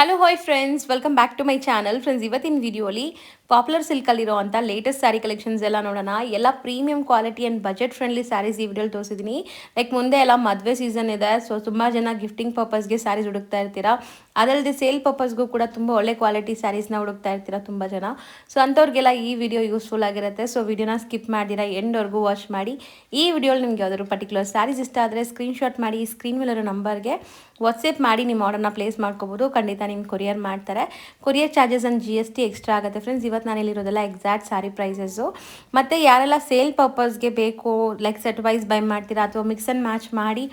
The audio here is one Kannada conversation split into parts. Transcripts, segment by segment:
Hello hi friends, welcome back to my channel. Friends, ಇವತ್ತಿನ ವಿಡಿಯೋಲಿ ಪಾಪ್ಯುಲರ್ ಸಿಲ್ಕಲ್ಲಿರೋ ಅಂಥ ಲೇಟೆಸ್ಟ್ ಸ್ಯಾರಿ ಕಲೆಕ್ಷನ್ಸ್ ಎಲ್ಲ ನೋಡೋಣ. ಎಲ್ಲ premium quality and budget friendly saris ಈ ವಿಡಿಯೋಲಿ ತೋರಿಸಿದ್ದೀನಿ. ಲೈಕ್ ಮುಂದೆ ಎಲ್ಲ ಮದುವೆ ಸೀಸನ್ ಇದೆ, ಸೊ ತುಂಬ ಜನ ಗಿಫ್ಟಿಂಗ್ ಪರ್ಪಸ್ಗೆ ಸ್ಯಾರೀಸ್ ಹುಡುಕ್ತಾ ಇರ್ತೀರಾ. ಅದಲ್ಲದೆ ಸೇಲ್ ಪರ್ಪಸ್ಗೂ ಕೂಡ ತುಂಬ ಒಳ್ಳೆ ಕ್ವಾಲಿಟಿ ಸ್ಯಾರೀಸ್ನ ಹುಡುಕ್ತಾ ಇರ್ತೀರಾ ತುಂಬ ಜನ. ಸೊ ಅಂಥವ್ರಿಗೆಲ್ಲ ಈ ವಿಡಿಯೋ ಯೂಸ್ಫುಲ್ ಆಗಿರುತ್ತೆ. ಸೊ ವಿಡಿಯೋನ ಸ್ಕಿಪ್ ಮಾಡಿದಿರಾ ಎಂಡ್ವರೆಗೂ ವಾಚ್ ಮಾಡಿ. ಈ ವಿಡಿಯೋಲಿ ನಿಮ್ಗೆ ಯಾವ್ದಾದ್ರು ಪರ್ಟಿಕ್ಯುಲರ್ ಸ್ಯಾರೀಸ್ ಇಷ್ಟ ಆದರೆ ಸ್ಕ್ರೀನ್ಶಾಟ್ ಮಾಡಿ ಸ್ಕ್ರೀನ್ ಮೇಲಿರೋ ನಂಬರ್ಗೆ ವಾಟ್ಸಪ್ ಮಾಡಿ ನಿಮ್ಮ ಆರ್ಡರ್ನ ಪ್ಲೇಸ್ ಮಾಡ್ಕೋಬೋದು. ಖಂಡಿತ ನಿಮ್ಗೆ ಕೊರಿಯರ್ ಮಾಡ್ತಾರೆ. Courier charges and GST extra ಆಗುತ್ತೆ ಫ್ರೆಂಡ್ಸ್. ಇವತ್ತು ನಾನು ಇಲ್ಲಿರೋದೆಲ್ಲ ಎಕ್ಸಾಕ್ಟ್ ಸ್ಯಾರಿ ಪ್ರೈಸಸ್ಸು. ಮತ್ತು ಯಾರೆಲ್ಲ ಸೇಲ್ ಪರ್ಪಸ್ಗೆ ಬೇಕು, ಲೈಕ್ ಸೆಟ್ ವೈಸ್ ಬೈ ಮಾಡ್ತೀರಾ ಅಥವಾ ಮಿಕ್ಸ್ ಆ್ಯಂಡ್ ಮ್ಯಾಚ್ ಮಾಡಿ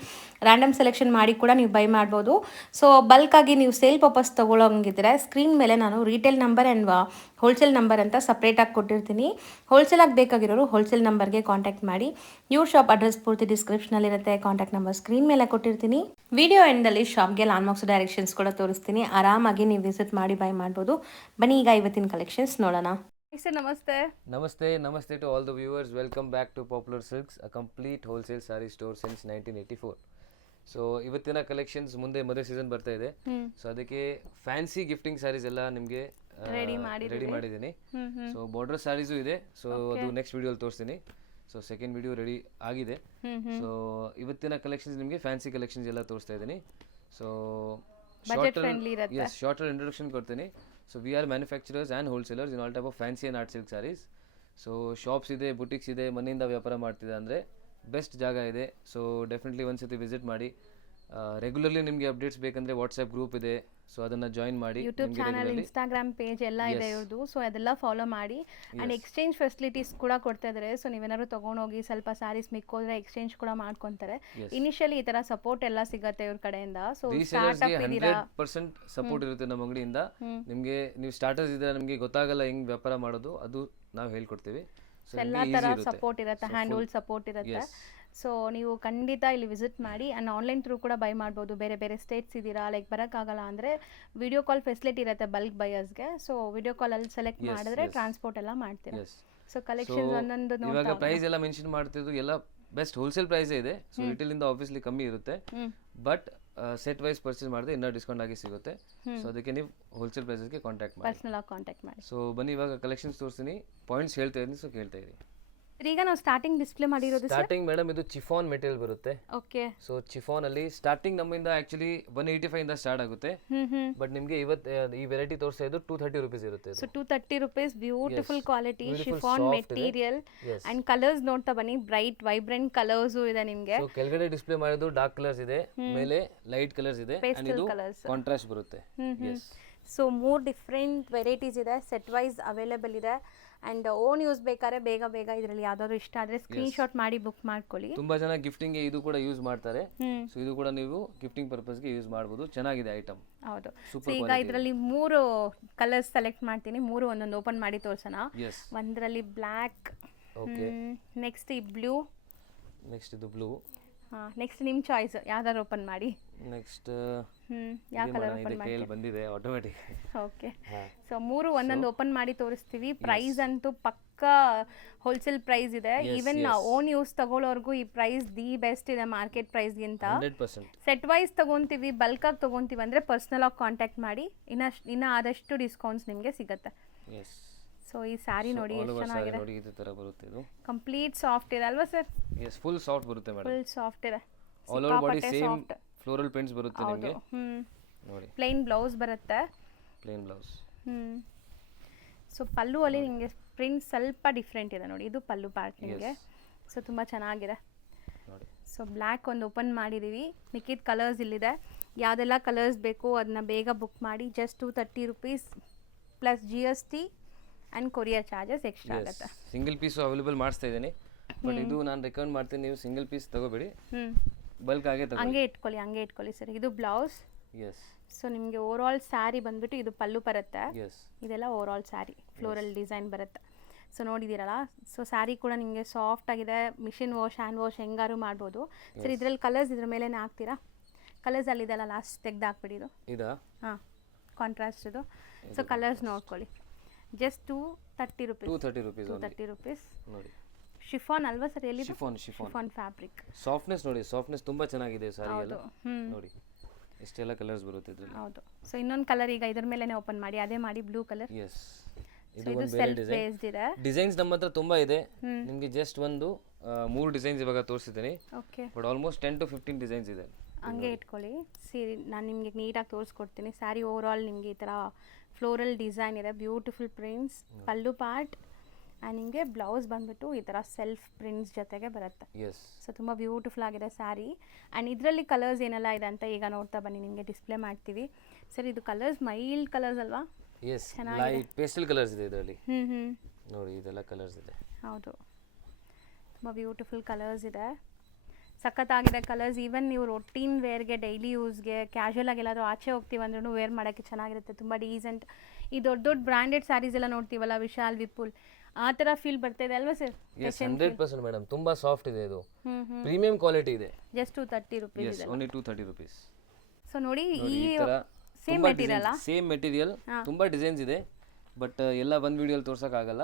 ರ್ಯಾಂಡಮ್ ಸೆಲೆಕ್ಷನ್ ಮಾಡಿ ಕೂಡ ನೀವು ಬೈ ಮಾಡ್ಬೋದು. ಸೊ ಬಲ್ಕಾಗಿ ನೀವು ಸೇಲ್ ಪರ್ಪಸ್ ತೊಗೊಳೋಂಗಿದ್ರೆ ಸ್ಕ್ರೀನ್ ಮೇಲೆ ನಾನು retail number and wholesale number ಅಂತ ಸಪ್ರೇಟಾಗಿ ಕೊಟ್ಟಿರ್ತೀನಿ. ಹೋಲ್ಸೇಲಾಗಿ ಬೇಕಾಗಿರೋರು ಹೋಲ್ಸೇಲ್ ನಂಬರ್ಗೆ ಕಾಂಟ್ಯಾಕ್ಟ್ ಮಾಡಿ. ಇವ್ರ ಶಾಪ್ ಅಡ್ರೆಸ್ ಪೂರ್ತಿ ಡಿಸ್ಕ್ರಿಪ್ಷನಲ್ಲಿರುತ್ತೆ, ಕಾಂಟ್ಯಾಕ್ಟ್ ನಂಬರ್ ಸ್ಕ್ರೀನ್ ಮೇಲೆ ಕೊಟ್ಟಿರ್ತೀನಿ. ವಿಡಿಯೋ ಎಂಡಲ್ಲಿ ಶಾಪ್ಗೆ ಲ್ಯಾಂಡ್ಮಾರ್ಕ್ಸ್ ಡೈರೆಕ್ಷನ್ಸ್ ಕೂಡ ತೋರಿಸ್ತೀನಿ. ಆರಾಮಾಗಿ ನೀವು ವಿಸಿಟ್ ಮಾಡಿ ಬೈ ಮಾಡ್ಬೋದು. ಬನ್ನಿ ಈಗ ಇವತ್ತಿನ ಕಲೆಕ್ಷನ್ಸ್ ನೋಡೋಣ. ಸರ್ ನಮಸ್ತೆ. Namaste to all the viewers. Welcome back to Popular Silks, a complete wholesale saree store since 1984. So ಇವತ್ತಿನ ಕಲೆಕ್ಷನ್ಸ್ ಮುಂದೆ ಮದುವೆ ಸೀಸನ್ ಬರ್ತಾ ಇದೆ, ಸೊ ಅದಕ್ಕೆ ಫ್ಯಾನ್ಸಿ ಗಿಫ್ಟಿಂಗ್ ಸ್ಯಾರೀಸ್ ಎಲ್ಲ ನಿಮಗೆ ರೆಡಿ ಮಾಡಿದ್ದೀನಿ. ಸೊ ಬಾರ್ಡರ್ ಸ್ಯಾರೀಸು ಇದೆ, ಸೊ ಅದು ನೆಕ್ಸ್ಟ್ ವಿಡಿಯೋಲಿ ತೋರಿಸ್ತೀನಿ. ಸೊ ಸೆಕೆಂಡ್ ವಿಡಿಯೋ ರೆಡಿ ಆಗಿದೆ. ಸೊ ಇವತ್ತಿನ ಕಲೆಕ್ಷನ್ಸ್ ನಿಮಗೆ ಫ್ಯಾನ್ಸಿ ಕಲೆಕ್ಷನ್ಸ್ ಎಲ್ಲ ತೋರಿಸ್ತಾ ಇದ್ದೀನಿ. ಸೊ ಶಾರ್ಟರ್ ಇಂಟ್ರೊಡಕ್ಷನ್ ಕೊಡ್ತೀನಿ. So we are manufacturers and wholesalers in all type of fancy and art silk saris. So shops ಇದೆ, ಬುಟಿಕ್ಸ್ ಇದೆ, ಮನೆಯಿಂದ ವ್ಯಾಪಾರ ಮಾಡ್ತಿದೆ ಅಂದರೆ ಬೆಸ್ಟ್ ಜಾಗ ಇದೆ. ಸೊ ಡೆಫಿನೆಟ್ಲಿ ಒಂದ್ಸತಿ ವಿಸಿಟ್ ಮಾಡಿ. ರೆಗ್ಯುಲರ್ಲಿ ನಿಮಗೆ ಅಪ್ಡೇಟ್ಸ್ ಬೇಕಂದರೆ ವಾಟ್ಸಪ್ ಗ್ರೂಪ್ ಇದೆ, ಸೊ ಅದನ್ನು ಜಾಯಿನ್ ಮಾಡಿ. ಯೂಟ್ಯೂಬ್ ಚಾನಲ್, ಇನ್ಸ್ಟಾಗ್ರಾಮ್ ಪೇಜ್ ಎಲ್ಲ ಇದೆ ಇವ್ರದ್ದು. ಸೊ ಅದೆಲ್ಲ ಫಾಲೋ ಮಾಡಿ. ಆ್ಯಂಡ್ ಎಕ್ಸ್ಚೇಂಜ್ ಫೆಸಿಲಿಟೀಸ್ ಕೂಡ ಕೊಡ್ತಾ ಇದ್ದಾರೆ. ಸೊ ನೀವೇನಾದ್ರು ತೊಗೊಂಡೋಗಿ ಸ್ವಲ್ಪ ಸ್ಯಾರೀಸ್ ಮಿಕ್ಕೋದ್ರೆ ಎಕ್ಸ್ಚೇಂಜ್ ಕೂಡ ಮಾಡ್ಕೊತಾರೆ. ಇನಿಷಿಯಲಿ ಈ ಥರ ಸಪೋರ್ಟ್ ಎಲ್ಲ ಸಿಗುತ್ತೆ ಇವ್ರ ಕಡೆಯಿಂದ. ಸೊ 100% ಸಪೋರ್ಟ್ ಇರುತ್ತೆ ನಮ್ಮ ಅಂಗಡಿಯಿಂದ. ನಿಮಗೆ ನೀವು ಸ್ಟಾರ್ಟರ್ಸ್ ಇದ್ರೆ ನಿಮಗೆ ಗೊತ್ತಾಗಲ್ಲ ಹೆಂಗ್ ವ್ಯಾಪಾರ ಮಾಡೋದು, ಅದು ನಾವು ಹೇಳ್ಕೊಡ್ತೀವಿ. ಎಲ್ಲ ಥರ ಸಪೋರ್ಟ್ ಇರುತ್ತೆ, ಹ್ಯಾಂಡ್ ಹೋಲ್ಡ್ ಸಪೋರ್ಟ್ ಇರುತ್ತೆ. ಸೊ ನೀವು ಖಂಡಿತ ಇಲ್ಲಿ ವಿಸಿಟ್ ಮಾಡಿ. ಆ್ಯಂಡ್ ಆನ್ಲೈನ್ ಥ್ರೂ ಕೂಡ ಬೈ ಮಾಡ್ಬೋದು. ಬೇರೆ ಬೇರೆ ಸ್ಟೇಟ್ಸ್ ಇದ್ದೀರಾ, ಲೈಕ್ ಬರೋಕ್ಕಾಗಲ್ಲ ಅಂದರೆ ವಿಡಿಯೋ ಕಾಲ್ ಫೆಸಿಲಿಟಿ ಇರುತ್ತೆ ಬಲ್ಕ್ ಬೈಯರ್ಸ್ಗೆ. ಸೊ ವಿಡಿಯೋ ಕಾಲಲ್ಲಿ ಸೆಲೆಕ್ಟ್ ಮಾಡಿದ್ರೆ ಟ್ರಾನ್ಸ್ಪೋರ್ಟ್ ಎಲ್ಲ ಮಾಡ್ತೀರಾ. ಸೊ ಕಲೆಕ್ಷನ್ಸ್ ಒಂದೊಂದು ಇವಾಗ ಪ್ರೈಸ್ ಎಲ್ಲ ಮೆನ್ಷನ್ ಮಾಡ್ತಿದ್ದು ಎಲ್ಲ ಬೆಸ್ಟ್ ಹೋಲ್ಸೇಲ್ ಪ್ರೈಸ್ ಇದೆ. ಸೊ ರಿಟೇಲ್ ಇಂದ ಆಬ್ವಿಯಸ್ಲಿ ಕಮ್ಮಿ ಇರುತ್ತೆ, ಬಟ್ ಸೆಟ್ ವೈಸ್ ಪರ್ಚೇಸ್ ಮಾಡಿದ್ರೆ ಇನ್ನೂ ಡಿಸ್ಕೌಂಟ್ ಆಗಿ ಸಿಗುತ್ತೆ. ಸೊ ಅದಕ್ಕೆ ನೀವು ಹೋಲ್ಸೇಲ್ ಪ್ರೈಸಸ್ಗೆ ಕಾಂಟ್ಯಾಕ್ಟ್ ಮಾಡಿ. ಸೊ ಬನ್ನಿ ಇವಾಗ ಕಲೆಕ್ಷನ್ಸ್ ತೋರಿಸ್ತೀನಿ, ಪಾಯಿಂಟ್ಸ್ ಹೇಳ್ತಾ ಇದ್ದೀನಿ, ಸೊ ಕೇಳ್ತಾ ಇದ್ದೀನಿ. ಈಗ ನಾವು ಸ್ಟಾರ್ಟಿಂಗ್ ಡಿಸ್ಪ್ಲೇ ಮಾಡಿರೋದು ಸ್ಟಾರ್ಟಿಂಗ್ ಮೇಡಮ್ ಇದು ಚಿಫಾನ್ ಮೆಟೀರಿಯಲ್ ಬರುತ್ತೆ. ಓಕೆ. ಸೊ ಚಿಫಾನ್ ಅಲ್ಲಿ ಸ್ಟಾರ್ಟಿಂಗ್ ನಮ್ಮಿಂದ ಆಕ್ಚುಲಿ 185 ಇಂದ ಸ್ಟಾರ್ಟ್ ಆಗುತ್ತೆ, ಬಟ್ ನಿಮಗೆ ಇವತ್ತು ಈ ವೆರೈಟಿ ತೋರಿಸ್ತಾ ಇದ್ದು 230 ರೂಪೀಸ್ ಇರುತ್ತೆ. So 230 rupees, beautiful quality chiffon material. And colours ನೋಡ್ತಾ ಬನ್ನಿ, ಬ್ರೈಟ್ ವೈಬ್ರೆಂಟ್ ಕಲರ್ಸ್ ಇದೆ ನಿಮಗೆ. ಸೊ ಕೆಳಗಡೆ ಡಿಸ್ಪ್ಲೇ ಮಾಡಿದ್ದು ಡಾರ್ಕ್ ಕಲರ್ಸ್ ಇದೆ, ಮೇಲೆ ಲೈಟ್ ಕಲರ್ಸ್ ಇದೆ, ಅಂಡ್ ಇದು ಕಾಂಟ್ರಾಸ್ಟ್ ಬರುತ್ತೆ. ಸೊ 3 ಡಿಫ್ರೆಂಟ್ ವೆರೈಟೀಸ್ ಇದೆ, ಸೆಟ್ ವೈಸ್ ಅವೈಲೇಬಲ್ ಇದೆ. ಅಂಡ್ ಓನ್ ಯೂಸ್ ಬೇಕಾದ್ರೆ ಬೇಗ ಇದರಲ್ಲಿ ಯಾವ್ದಾದ್ರು ಇಷ್ಟ ಆದ್ರೆ ಸ್ಕ್ರೀನ್ ಶಾಟ್ ಮಾಡಿ ಬುಕ್ ಮಾಡ್ಕೊಳ್ಳಿ. ತುಂಬಾ ಜನ ಗಿಫ್ಟಿಂಗ್ ಗೆ ಇದು ಕೂಡ ಯೂಸ್ ಮಾಡ್ತಾರೆ. ಸೊ ಇದು ಕೂಡ ನೀವು ಗಿಫ್ಟಿಂಗ್ ಪರ್ಪಸ್ ಗೆ ಯೂಸ್ ಮಾಡಬಹುದು, ಚೆನ್ನಾಗಿದೆ ಐಟಮ್. ಹೌದು. ಈಗ ಇದರಲ್ಲಿ 3 ಕಲರ್ಸ್ ಸೆಲೆಕ್ಟ್ ಮಾಡ್ತೀನಿ, 3 ಒಂದೊಂದು ಓಪನ್ ಮಾಡಿ ತೋರ್ಸೋಣ. ಒಂದರಲ್ಲಿ ಬ್ಲ್ಯಾಕ್, ನೆಕ್ಸ್ಟ್ ಈ ಬ್ಲೂ, ನೆಕ್ಸ್ಟ್ ಇದು ಬ್ಲೂ. ನೆಕ್ಸ್ಟ್ ನಿಮ್ಮ ಚಾಯ್ಸ್, ಯಾವ್ದಾದ್ರು ಓಪನ್ ಮಾಡಿ. ನೆಕ್ಸ್ಟ್ ಯಾವ ಕಲರ್ ಓಪನ್ ಮಾಡಿ ಬಂದಿದೆ ಆಟೋಮ್ಯಾಟಿಕ್. ಓಕೆ. ಸೊ 3 ಒಂದೊಂದು ಓಪನ್ ಮಾಡಿ ತೋರಿಸ್ತೀವಿ. ಪ್ರೈಸ್ ಅಂತೂ ಪಕ್ಕಾ ಹೋಲ್ಸೇಲ್ ಪ್ರೈಸ್ ಇದೆ. ಈವನ್ ಓನ್ ಯೂಸ್ ತಗೊಳ್ಳೋರ್ಗೂ ಈ ಪ್ರೈಸ್ ದಿ ಬೆಸ್ಟ್ ಇದೆ ಮಾರ್ಕೆಟ್ ಪ್ರೈಸ್ಗಿಂತ. 100%. ಸೆಟ್ ವೈಸ್ ತಗೊಂತೀವಿ, ಬಲ್ಕಾಗಿ ತಗೊಂತೀವಿ ಅಂದರೆ ಪರ್ಸ್ನಲ್ ಆಗಿ ಕಾಂಟ್ಯಾಕ್ಟ್ ಮಾಡಿ, ಇನ್ನು ಆದಷ್ಟು ಡಿಸ್ಕೌಂಟ್ಸ್ ನಿಮಗೆ ಸಿಗುತ್ತೆ. ಸೊ ಈ ಸ್ಯಾರಿ ನೋಡಿ ಎಷ್ಟು ಚೆನ್ನಾಗಿದೆ, ನೋಡಿ ಈ ತರ ಬರುತ್ತೆ. ಇದು ಕಂಪ್ಲೀಟ್ ಸಾಫ್ಟ್ ಇದೆ ಅಲ್ವಾ ಸರ್? ಫುಲ್ ಸಾಫ್ಟ್ ಬರುತ್ತೆ ಮೇಡಮ್, ಫುಲ್ ಸಾಫ್ಟ್ ಇದೆ. All over body same floral prints ಬರುತ್ತೆ ನಿಮಗೆ. ನೋಡಿ ಪ್ಲೇನ್ ಬ್ಲೌಸ್ ಬರುತ್ತೆ, ಪ್ಲೇನ್ ಬ್ಲೌಸ್. ಸೊ ಪಲ್ಲು ಅಲ್ಲಿ ನಿಮಗೆ ಪ್ರಿಂಟ್ ಸ್ವಲ್ಪ ಡಿಫ್ರೆಂಟ್ ಇದೆ ನೋಡಿ, ಇದು ಪಲ್ಲು ಪಾರ್ಟ್ ನಿಮಗೆ. ಸೊ ತುಂಬ ಚೆನ್ನಾಗಿದೆ ನೋಡಿ. ಸೊ ಬ್ಲ್ಯಾಕ್ ಒಂದು ಓಪನ್ ಮಾಡಿದ್ದೀವಿ, ಮಿಕ್ಕಿದ ಕಲರ್ಸ್ ಇಲ್ಲಿದೆ. ಯಾವುದೆಲ್ಲ ಕಲರ್ಸ್ ಬೇಕು ಅದನ್ನ ಬೇಗ ಬುಕ್ ಮಾಡಿ. Just 230 rupees plus GST and courier charges extra ಆಗುತ್ತೆ. ಸಿಂಗಲ್ ಪೀಸು ಅವೈಲೇಬಲ್ ಮಾಡಿಸ್ತಾ ಇದ್ದೀನಿ, ಬಟ್ ಇದು ನಾನು ರೆಕಮೆಂಡ್ ಮಾಡ್ತೀನಿ, ನೀವು ಸಿಂಗಲ್ ಪೀಸ್ ತಗೋಬೇಡಿ, ಬಲ್ಕ್ ಆಗೇ ತಗೊಳ್ಳಿ. ಹಂಗೆ ಇಟ್ಕೊಳ್ಳಿ ಸರ್. ಇದು ಬ್ಲೌಸ್. ಸೊ ನಿಮಗೆ ಓವರ್ ಆಲ್ ಸ್ಯಾರಿ ಬಂದ್ಬಿಟ್ಟು ಇದು ಪಲ್ಲು ಬರುತ್ತೆ, ಇದೆಲ್ಲ over all sari floral design ಬರುತ್ತೆ. ಸೊ ನೋಡಿದ್ದೀರಲ್ಲ, ಸೊ ಸ್ಯಾರಿ ಕೂಡ ನಿಮಗೆ ಸಾಫ್ಟ್ ಆಗಿದೆ, ಮಿಷಿನ್ ವಾಶ್ ಹ್ಯಾಂಡ್ ವಾಶ್ ಹೆಂಗಾರು ಮಾಡ್ಬೋದು. ಸರ್ ಇದರಲ್ಲಿ ಕಲರ್ಸ್ ಇದ್ರ ಮೇಲೆ ಹಾಕ್ತೀರಾ? ಕಲರ್ಸ್ ಅಲ್ಲಿದೆಲ್ಲ ಲಾಸ್ಟ್ ತೆಗ್ದು ಹಾಕ್ಬಿಡಿದು. ಹಾಂ, ಕಾಂಟ್ರಾಸ್ಟ್ ಇದು. ಸೊ ಕಲರ್ಸ್ ನೋಡ್ಕೊಳ್ಳಿ. ಜಸ್ಟ್ 230 ರೂಪೀಸ್ ನೋಡಿ. ಶಿಫಾನ್ ಅಲ್ವಾ ಸರ್? ಎಲ್ಲಿ ಶಿಫಾನ್ ಫ್ಯಾಬ್ರಿಕ್. ಸಾಫ್ಟ್ನೆಸ್ ನೋಡಿ, ಸಾಫ್ಟ್ನೆಸ್ ತುಂಬಾ ಚೆನ್ನಾಗಿದೆ ಸಾರಿ ಎಲ್ಲ ನೋಡಿ. ಇಷ್ಟೆಲ್ಲ ಕಲರ್ಸ್ ಬರುತ್ತೆ ಇದರಲ್ಲಿ. ಹೌದು. ಸೊ ಇನ್ನೊಂದು ಕಲರ್ ಈಗ ಇದ್ರ ಮೇಲೆನೆ ಓಪನ್ ಮಾಡಿ, ಅದೇ ಮಾಡಿ ಬ್ಲೂ ಕಲರ್. ಎಸ್, ಇದು ಸೆಲ್ಫ್ ಬೇಸ್ಡ್ ಇದೆ. ಡಿಸೈನ್ಸ್ ನಮ್ಮ ಹತ್ರ ತುಂಬಾ ಇದೆ. ನಿಮಗೆ ಜಸ್ಟ್ ಒಂದು 3 ಡಿಸೈನ್ಸ್ ಇವಾಗ ತೋರಿಸ್ತಿದ್ದೀನಿ. Okay. But almost 10 to 15 designs ಇದೆ. ಹಂಗೆ ಇಟ್ಕೊಳ್ಳಿ. ಸೀರೆ ನಾನು ನಿಮಗೆ ನೀಟಾಗಿ ತೋರಿಸ್ಕೊಡ್ತೀನಿ. ಸ್ಯಾರಿ ಓವರ್ ಆಲ್ ನಿಮಗೆ ಈ ಥರ ಫ್ಲೋರಲ್ ಡಿಸೈನ್ ಇದೆ, beautiful prints, pallu part and ನಿಮಗೆ ಬ್ಲೌಸ್ ಬಂದ್ಬಿಟ್ಟು ಈ ಥರ ಸೆಲ್ಫ್ ಪ್ರಿಂಟ್ಸ್ ಜೊತೆಗೆ ಬರುತ್ತೆ. ಎಸ್. ಸೊ ತುಂಬ ಬ್ಯೂಟಿಫುಲ್ ಆಗಿದೆ ಸ್ಯಾರಿ. ಆ್ಯಂಡ್ ಇದರಲ್ಲಿ ಕಲರ್ಸ್ ಏನೆಲ್ಲ ಇದೆ ಅಂತ ಈಗ ನೋಡ್ತಾ ಬನ್ನಿ, ನಿಮಗೆ ಡಿಸ್ಪ್ಲೇ ಮಾಡ್ತೀವಿ. ಸರ್ ಇದು ಕಲರ್ಸ್ ಮೈಲ್ಡ್ ಕಲರ್ಸ್ ಅಲ್ವಾ? ಎಸ್, ಲೈಟ್ ಪೇಸ್ಟಲ್ ಕಲರ್ಸ್ ಇದೆ ಇದರಲ್ಲಿ. ಹ್ಞೂ ನೋಡಿ ಇದೆಲ್ಲ ಕಲರ್ಸ್ ಇದೆ. ಹೌದು, ತುಂಬ ಬ್ಯೂಟಿಫುಲ್ ಕಲರ್ಸ್ ಇದೆ, ಸಖತ್ತಾಗಿದೆ ಕಲರ್ಸ್. ಈವನ್ ನೀವು ರೊಟೀನ್ ವೇರ್ಗೆ, ಡೈಲಿ ಯೂಸ್ಗೆ, ಕ್ಯಾಶುವಲ್ ಆಗಿ ಎಲ್ಲಾದರೂ ಆಚೆ ಹೋಗ್ತೀವಿ ಅಂದ್ರೂ ವೇರ್ ಮಾಡೋಕ್ಕೆ ಚೆನ್ನಾಗಿರುತ್ತೆ, ತುಂಬ ಡೀಸೆಂಟ್. ಈ ದೊಡ್ಡ ದೊಡ್ಡ ಬ್ರ್ಯಾಂಡೆಡ್ ಸ್ಯಾರೀಸ್ ಎಲ್ಲ ನೋಡ್ತೀವಲ್ಲ, ವಿಶಾಲ್, ವಿಪುಲ್, ಆ ಥರ ಫೀಲ್ ಬರ್ತಾ ಇದೆ ಅಲ್ವಾ ಸರ್? Yes, 100% madam. ತುಂಬಾ ಸಾಫ್ಟ್ ಇದೆ ಇದು, ಪ್ರೀಮಿಯಂ ಕ್ವಾಲಿಟಿ ಇದೆ. ಜಸ್ಟ್ 230 ರುಪೀಸ್ ಇದೆ. Only 230 rupees. ಸೊ ನೋಡಿ ಈ ಸೇಮ್ ಮೆಟೀರಿಯಲ್, ತುಂಬಾ ಡಿಸೈನ್ಸ್ ಇದೆ. ಬಟ್ ಎಲ್ಲ ಒಂದು ವಿಡಿಯೋಲಿ ತೋರ್ಸೋಕ್ಕಾಗಲ್ಲ.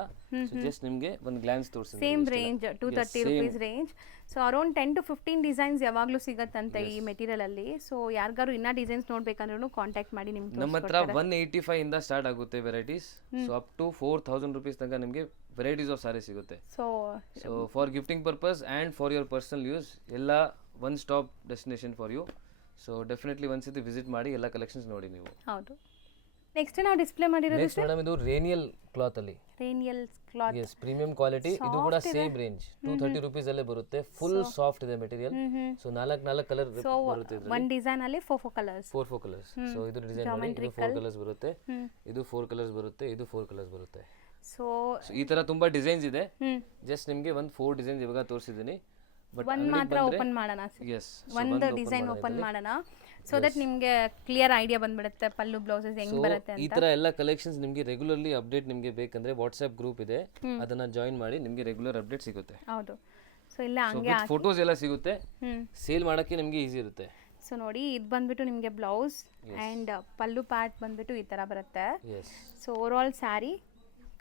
ಸೊ ಜಸ್ಟ್ ನಿಮಗೆ ಒಂದು ಗ್ಲಾನ್ಸ್ ತೋರಿಸ್ತೀನಿ. Same range 230 rupees range. So around 10 to 15 designs ಯಾವಾಗಲೂ ಸಿಗತ್ತಂತೆ ಈ ಮೆಟೀರಿಯಲ್ ಅಲ್ಲಿ. ಸೊ ಯಾರಿಗಾರು ಇನ್ನೂ ಡಿಸೈನ್ಸ್ ನೋಡ್ಬೇಕಂದ್ರೂ ಕಾಂಟ್ಯಾಕ್ಟ್ ಮಾಡಿ. ನಿಮ್ಗೆ ನಮ್ಮ ಹತ್ರ 185 ಇಂದ ಸ್ಟಾರ್ಟ್ ಆಗುತ್ತೆ varieties. So up to 4000 rupees ತನಕ ನಿಮಗೆ ವೆರೈಟೀಸ್ ಆಫ್ ಸಾರಿ ಸಿಗುತ್ತೆ. So for gifting purpose and for your personal use ಎಲ್ಲ one stop destination for you. So definitely ಒಂದ್ಸತಿ ವಿಸಿಟ್ ಮಾಡಿ ಎಲ್ಲ ಕಲೆಕ್ಷನ್ಸ್ ನೋಡಿ ನೀವು. ಹೌದು. ನೆಕ್ಸ್ಟ್ ನಾವು ಡಿಸ್ಪ್ಲೇ ಮಾಡಿರೋದು ನೆಕ್ಸ್ಟ್ ಮೇಡಮ್ ಇದು ರೇನಿಯಲ್ ಕ್ಲಾತ್ ಅಲ್ಲಿ. ರೇನಿಯಲ್ ಕ್ಲಾತ್. Yes, premium quality. ಇದು ಕೂಡ ಸೇಮ್ ರೇಂಜ್ 230 ರುಪೀಸ್ ಅಲ್ಲೇ ಬರುತ್ತೆ. ಫುಲ್ ಸಾಫ್ಟ್ ಇದೆ ಮೆಟೀರಿಯಲ್. ಸೊ 4 ಕಲರ್ ಬರುತ್ತೆ ಇದರಲ್ಲಿ. ಒಂದು ಡಿಸೈನ್ ಅಲ್ಲಿ 4 ಕಲರ್ಸ್. 4 ಕಲರ್ಸ್. ಸೊ ಇದು ಡಿಸೈನ್ ನೋಡಿ, ಇದು 4 ಕಲರ್ಸ್ ಬರುತ್ತೆ, ಇದು 4 ಕಲರ್ಸ್ ಬರುತ್ತೆ, ಇದು 4 ಕಲರ್ಸ್ ಬರುತ್ತೆ. ಸೊ ಈ ತರ ತುಂಬಾ ಡಿಸೈನ್ಸ್ ಇದೆ. ಜಸ್ಟ್ ನಿಮಗೆ ಒಂದು 4 ಡಿಸೈನ್ಸ್ ಇವಾಗ ತೋರಿಸಿದ್ದೀನಿ. ಬಟ್ ಒಂದು ಮಾತ್ರ ಓಪನ್ ಮಾಡೋಣ. ಎಸ್, ಒಂದು ಡಿಸೈನ್ ಓಪನ್ ಮಾಡೋಣ, ಸೊ ದಟ್ ನಿಮಗೆ ಕ್ಲಿಯರ್ ಐಡಿಯಾ ಬಂದ್ಬಿಡುತ್ತೆ ಪಲ್ಲು ಬ್ಲೌಸಸ್ ಹೆಂಗ್ ಬರುತ್ತೆ ಅಂತ. ಈ ತರ ಎಲ್ಲ ಕಲೆಕ್ಷನ್ಸ್ ನಿಮಗೆ ರೆಗ್ಯುಲರ್ಲಿ ಅಪ್ಡೇಟ್ ನಿಮಗೆ ಬೇಕಂದ್ರೆ ವಾಟ್ಸ್ಆಪ್ ಗ್ರೂಪ್ ಇದೆ, ಅದನ್ನ ಜಾಯಿನ್ ಮಾಡಿ, ನಿಮಗೆ ರೆಗ್ಯುಲರ್ ಅಪ್ಡೇಟ್ ಸಿಗುತ್ತೆ. ಹೌದು. ಸೊ ಇಲ್ಲ ಹಂಗೆ ಫೋಟೋಸ್ ಎಲ್ಲ ಸಿಗುತ್ತೆ, ಸೇಲ್ ಮಾಡಕ್ಕೆ ನಿಮಗೆ ಈಸಿ ಇರುತ್ತೆ. ಸೊ ನೋಡಿ ಇದು ಬಂದ್ಬಿಟ್ಟು ನಿಮಗೆ ಬ್ಲೌಸ್ ಆ್ಯಂಡ್ ಪಲ್ಲು ಪಾರ್ಟ್ ಬಂದ್ಬಿಟ್ಟು ಈ ಥರ ಬರುತ್ತೆ. So over all sari,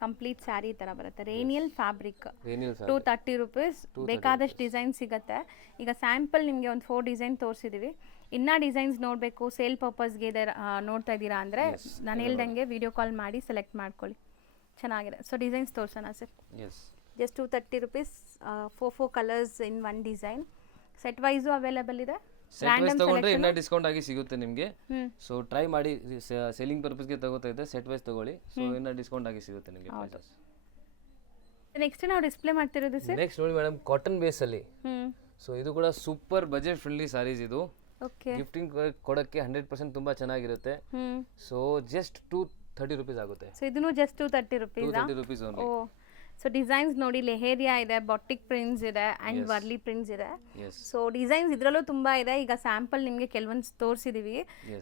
complete sari ಈ ಥರ ಬರುತ್ತೆ. ರೇನಿಯಲ್ ಫ್ಯಾಬ್ರಿಕ್, 230 ರುಪೀಸ್. ಬೇಕಾದಷ್ಟು ಡಿಸೈನ್ ಸಿಗುತ್ತೆ. ಈಗ ಸ್ಯಾಂಪಲ್ ನಿಮಗೆ ಒಂದು 4 ಡಿಸೈನ್ ತೋರಿಸಿದ್ದೀವಿ. ಇನ್ನೂ ಡಿಸೈನ್ಸ್ ನೋಡಬೇಕು, ಸೇಲ್ ಪರ್ಪಸ್ಗೆ ಇದೆ ನೋಡ್ತಾ ಇದ್ದೀರಾ ಅಂದರೆ ನಾನು ಹೇಳ್ದಂಗೆ ವಿಡಿಯೋ ಕಾಲ್ ಮಾಡಿ ಸೆಲೆಕ್ಟ್ ಮಾಡ್ಕೊಳ್ಳಿ, ಚೆನ್ನಾಗಿದೆ. ಸೊ ಡಿಸೈನ್ಸ್ ತೋರಿಸೋಣ ಸರ್. ಜಸ್ಟ್ 230 ರುಪೀಸ್, 4 ಕಲರ್ಸ್ ಇನ್ 1 ಡಿಸೈನ್. ಸೆಟ್ ವೈಸು ಅವೈಲೇಬಲ್ ಇದೆ. ಸೆಟ್ ವೈಸ್ ತಗೊಂಡ್ರೆ ಇನ್ನೂ ಡಿಸ್ಕೌಂಟ್ ಆಗಿ ಸಿಗುತ್ತೆ ನಿಮಗೆ. ಸೊ ಟ್ರೈ ಮಾಡಿ, ಸೆಲ್ಲಿಂಗ್ ಪರ್ಪಸ್ಗೆ ತಗೋತಾ ಇದ್ದೆ, ಸೆಟ್ ವೈಸ್ ತಗೊಳ್ಳಿ. ಸೊ ಇನ್ನೂ ಡಿಸ್ಕೌಂಟ್ ಆಗಿ ಸಿಗುತ್ತೆ ನಿಮಗೆ ಪ್ರೈಸಸ್. ನೆಕ್ಸ್ಟ್ ನಾವು ಡಿಸ್ಪ್ಲೇ ಮಾಡ್ತಿರೋದು ಸರ್. ನೆಕ್ಸ್ಟ್ ನೋಡಿ ಮೇಡಮ್, ಕಾಟನ್ ಬೇಸ್ ಅಲ್ಲಿ. ಸೊ ಇದು ಕೂಡ ಸೂಪರ್ ಬಜೆಟ್ ಫ್ರೆಂಡ್ಲಿ ಸಾರೀಸ್. ಇದು ಗಿಫ್ಟಿಂಗ್ ಕೊಡಕ್ಕೆ 100% ತುಂಬಾ ಚೆನ್ನಾಗಿರುತ್ತೆ. ಸೊ ಜಸ್ಟ್ 230 ರುಪೀಸ್ ಆಗುತ್ತೆ. ಸೊ ಇದನ್ನು just 230 rupees. 230 rupees only. So designs ನೋಡಿ, ಲೆಹೇರಿಯಾ ಇದೆ, ಬಾಟಿಕ್ ಪ್ರಿಂಟ್ಸ್ ಇದೆ ಆ್ಯಂಡ್ ವರ್ಲಿ ಪ್ರಿಂಟ್ಸ್ ಇದೆ. ಸೊ ಡಿಸೈನ್ಸ್ ಇದರಲ್ಲೂ ತುಂಬಾ ಇದೆ. ಈಗ ಸ್ಯಾಂಪಲ್ ನಿಮಗೆ ಕೆಲವೊಂದು ತೋರಿಸಿದೀವಿ.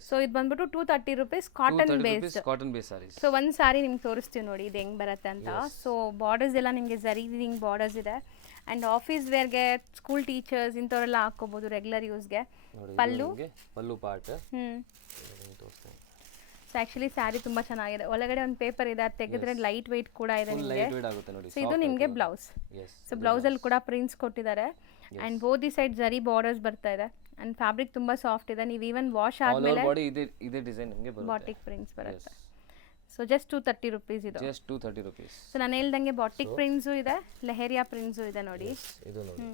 ಸೊ ಇದು ಬಂದ್ಬಿಟ್ಟು 230 rupees cotton base. Cotton base saris. So ಒಂದು ಸಾರಿ ನಿಮ್ಗೆ ತೋರಿಸ್ತೀವಿ ನೋಡಿ ಇದು ಹೆಂಗ್ ಬರುತ್ತೆ ಅಂತ. ಸೊ ಬಾರ್ಡರ್ಸ್ ಎಲ್ಲ ನಿಮಗೆ ಜರಿ ವಿವಿಂಗ್ ಬಾರ್ಡರ್ಸ್ ಇದೆ. ಆ್ಯಂಡ್ ಆಫೀಸ್ ವೇರ್ಗೆ, ಸ್ಕೂಲ್ ಟೀಚರ್ಸ್ ಇಂಥವರೆಲ್ಲ ಹಾಕೋಬಹುದು ರೆಗ್ಯುಲರ್ ಯೂಸ್ಗೆ. ಪಲ್ಲು ಪಾರ್ಟ್. ಸೊ ಆ್ಯಕ್ಚುಲಿ ಸ್ಯಾರಿ ತುಂಬ ಚೆನ್ನಾಗಿದೆ. ಒಳಗಡೆ ಒಂದು ಪೇಪರ್ ಇದೆ, ಅದು ತೆಗೆದ್ರೆ ಲೈಟ್ ವೆಯ್ಟ್ ಕೂಡ ಇದೆ ನಿಮಗೆ. ಸೊ ಇದು ನಿಮಗೆ ಬ್ಲೌಸ್. ಸೊ ಬ್ಲೌಸಲ್ಲಿ ಕೂಡ ಪ್ರಿಂಟ್ಸ್ ಕೊಟ್ಟಿದ್ದಾರೆ. ಆ್ಯಂಡ್ ಬೋತ್ ದಿ ಸೈಡ್ ಜರಿ ಬಾರ್ಡರ್ಸ್ ಬರ್ತಾ ಇದೆ. ಆ್ಯಂಡ್ ಫ್ಯಾಬ್ರಿಕ್ ತುಂಬ ಸಾಫ್ಟ್ ಇದೆ. ನೀವು ಈವನ್ ವಾಶ್ ಆದಮೇಲೆ ಬಾಟಿಕ್ ಪ್ರಿಂಟ್ಸ್ ಬರುತ್ತೆ. ಸೊ ಜಸ್ಟ್ 230 ರುಪೀಸ್ ಇದು. Just 230 rupees. ಸೊ ನಾನು ಹೇಳ್ದಂಗೆ ಬಾಟಿಕ್ ಪ್ರಿಂಟ್ಸು ಇದೆ, ಲೆಹೇರಿಯಾ ಪ್ರಿಂಟ್ಸು ಇದೆ ನೋಡಿ. ಇದು ನೋಡಿ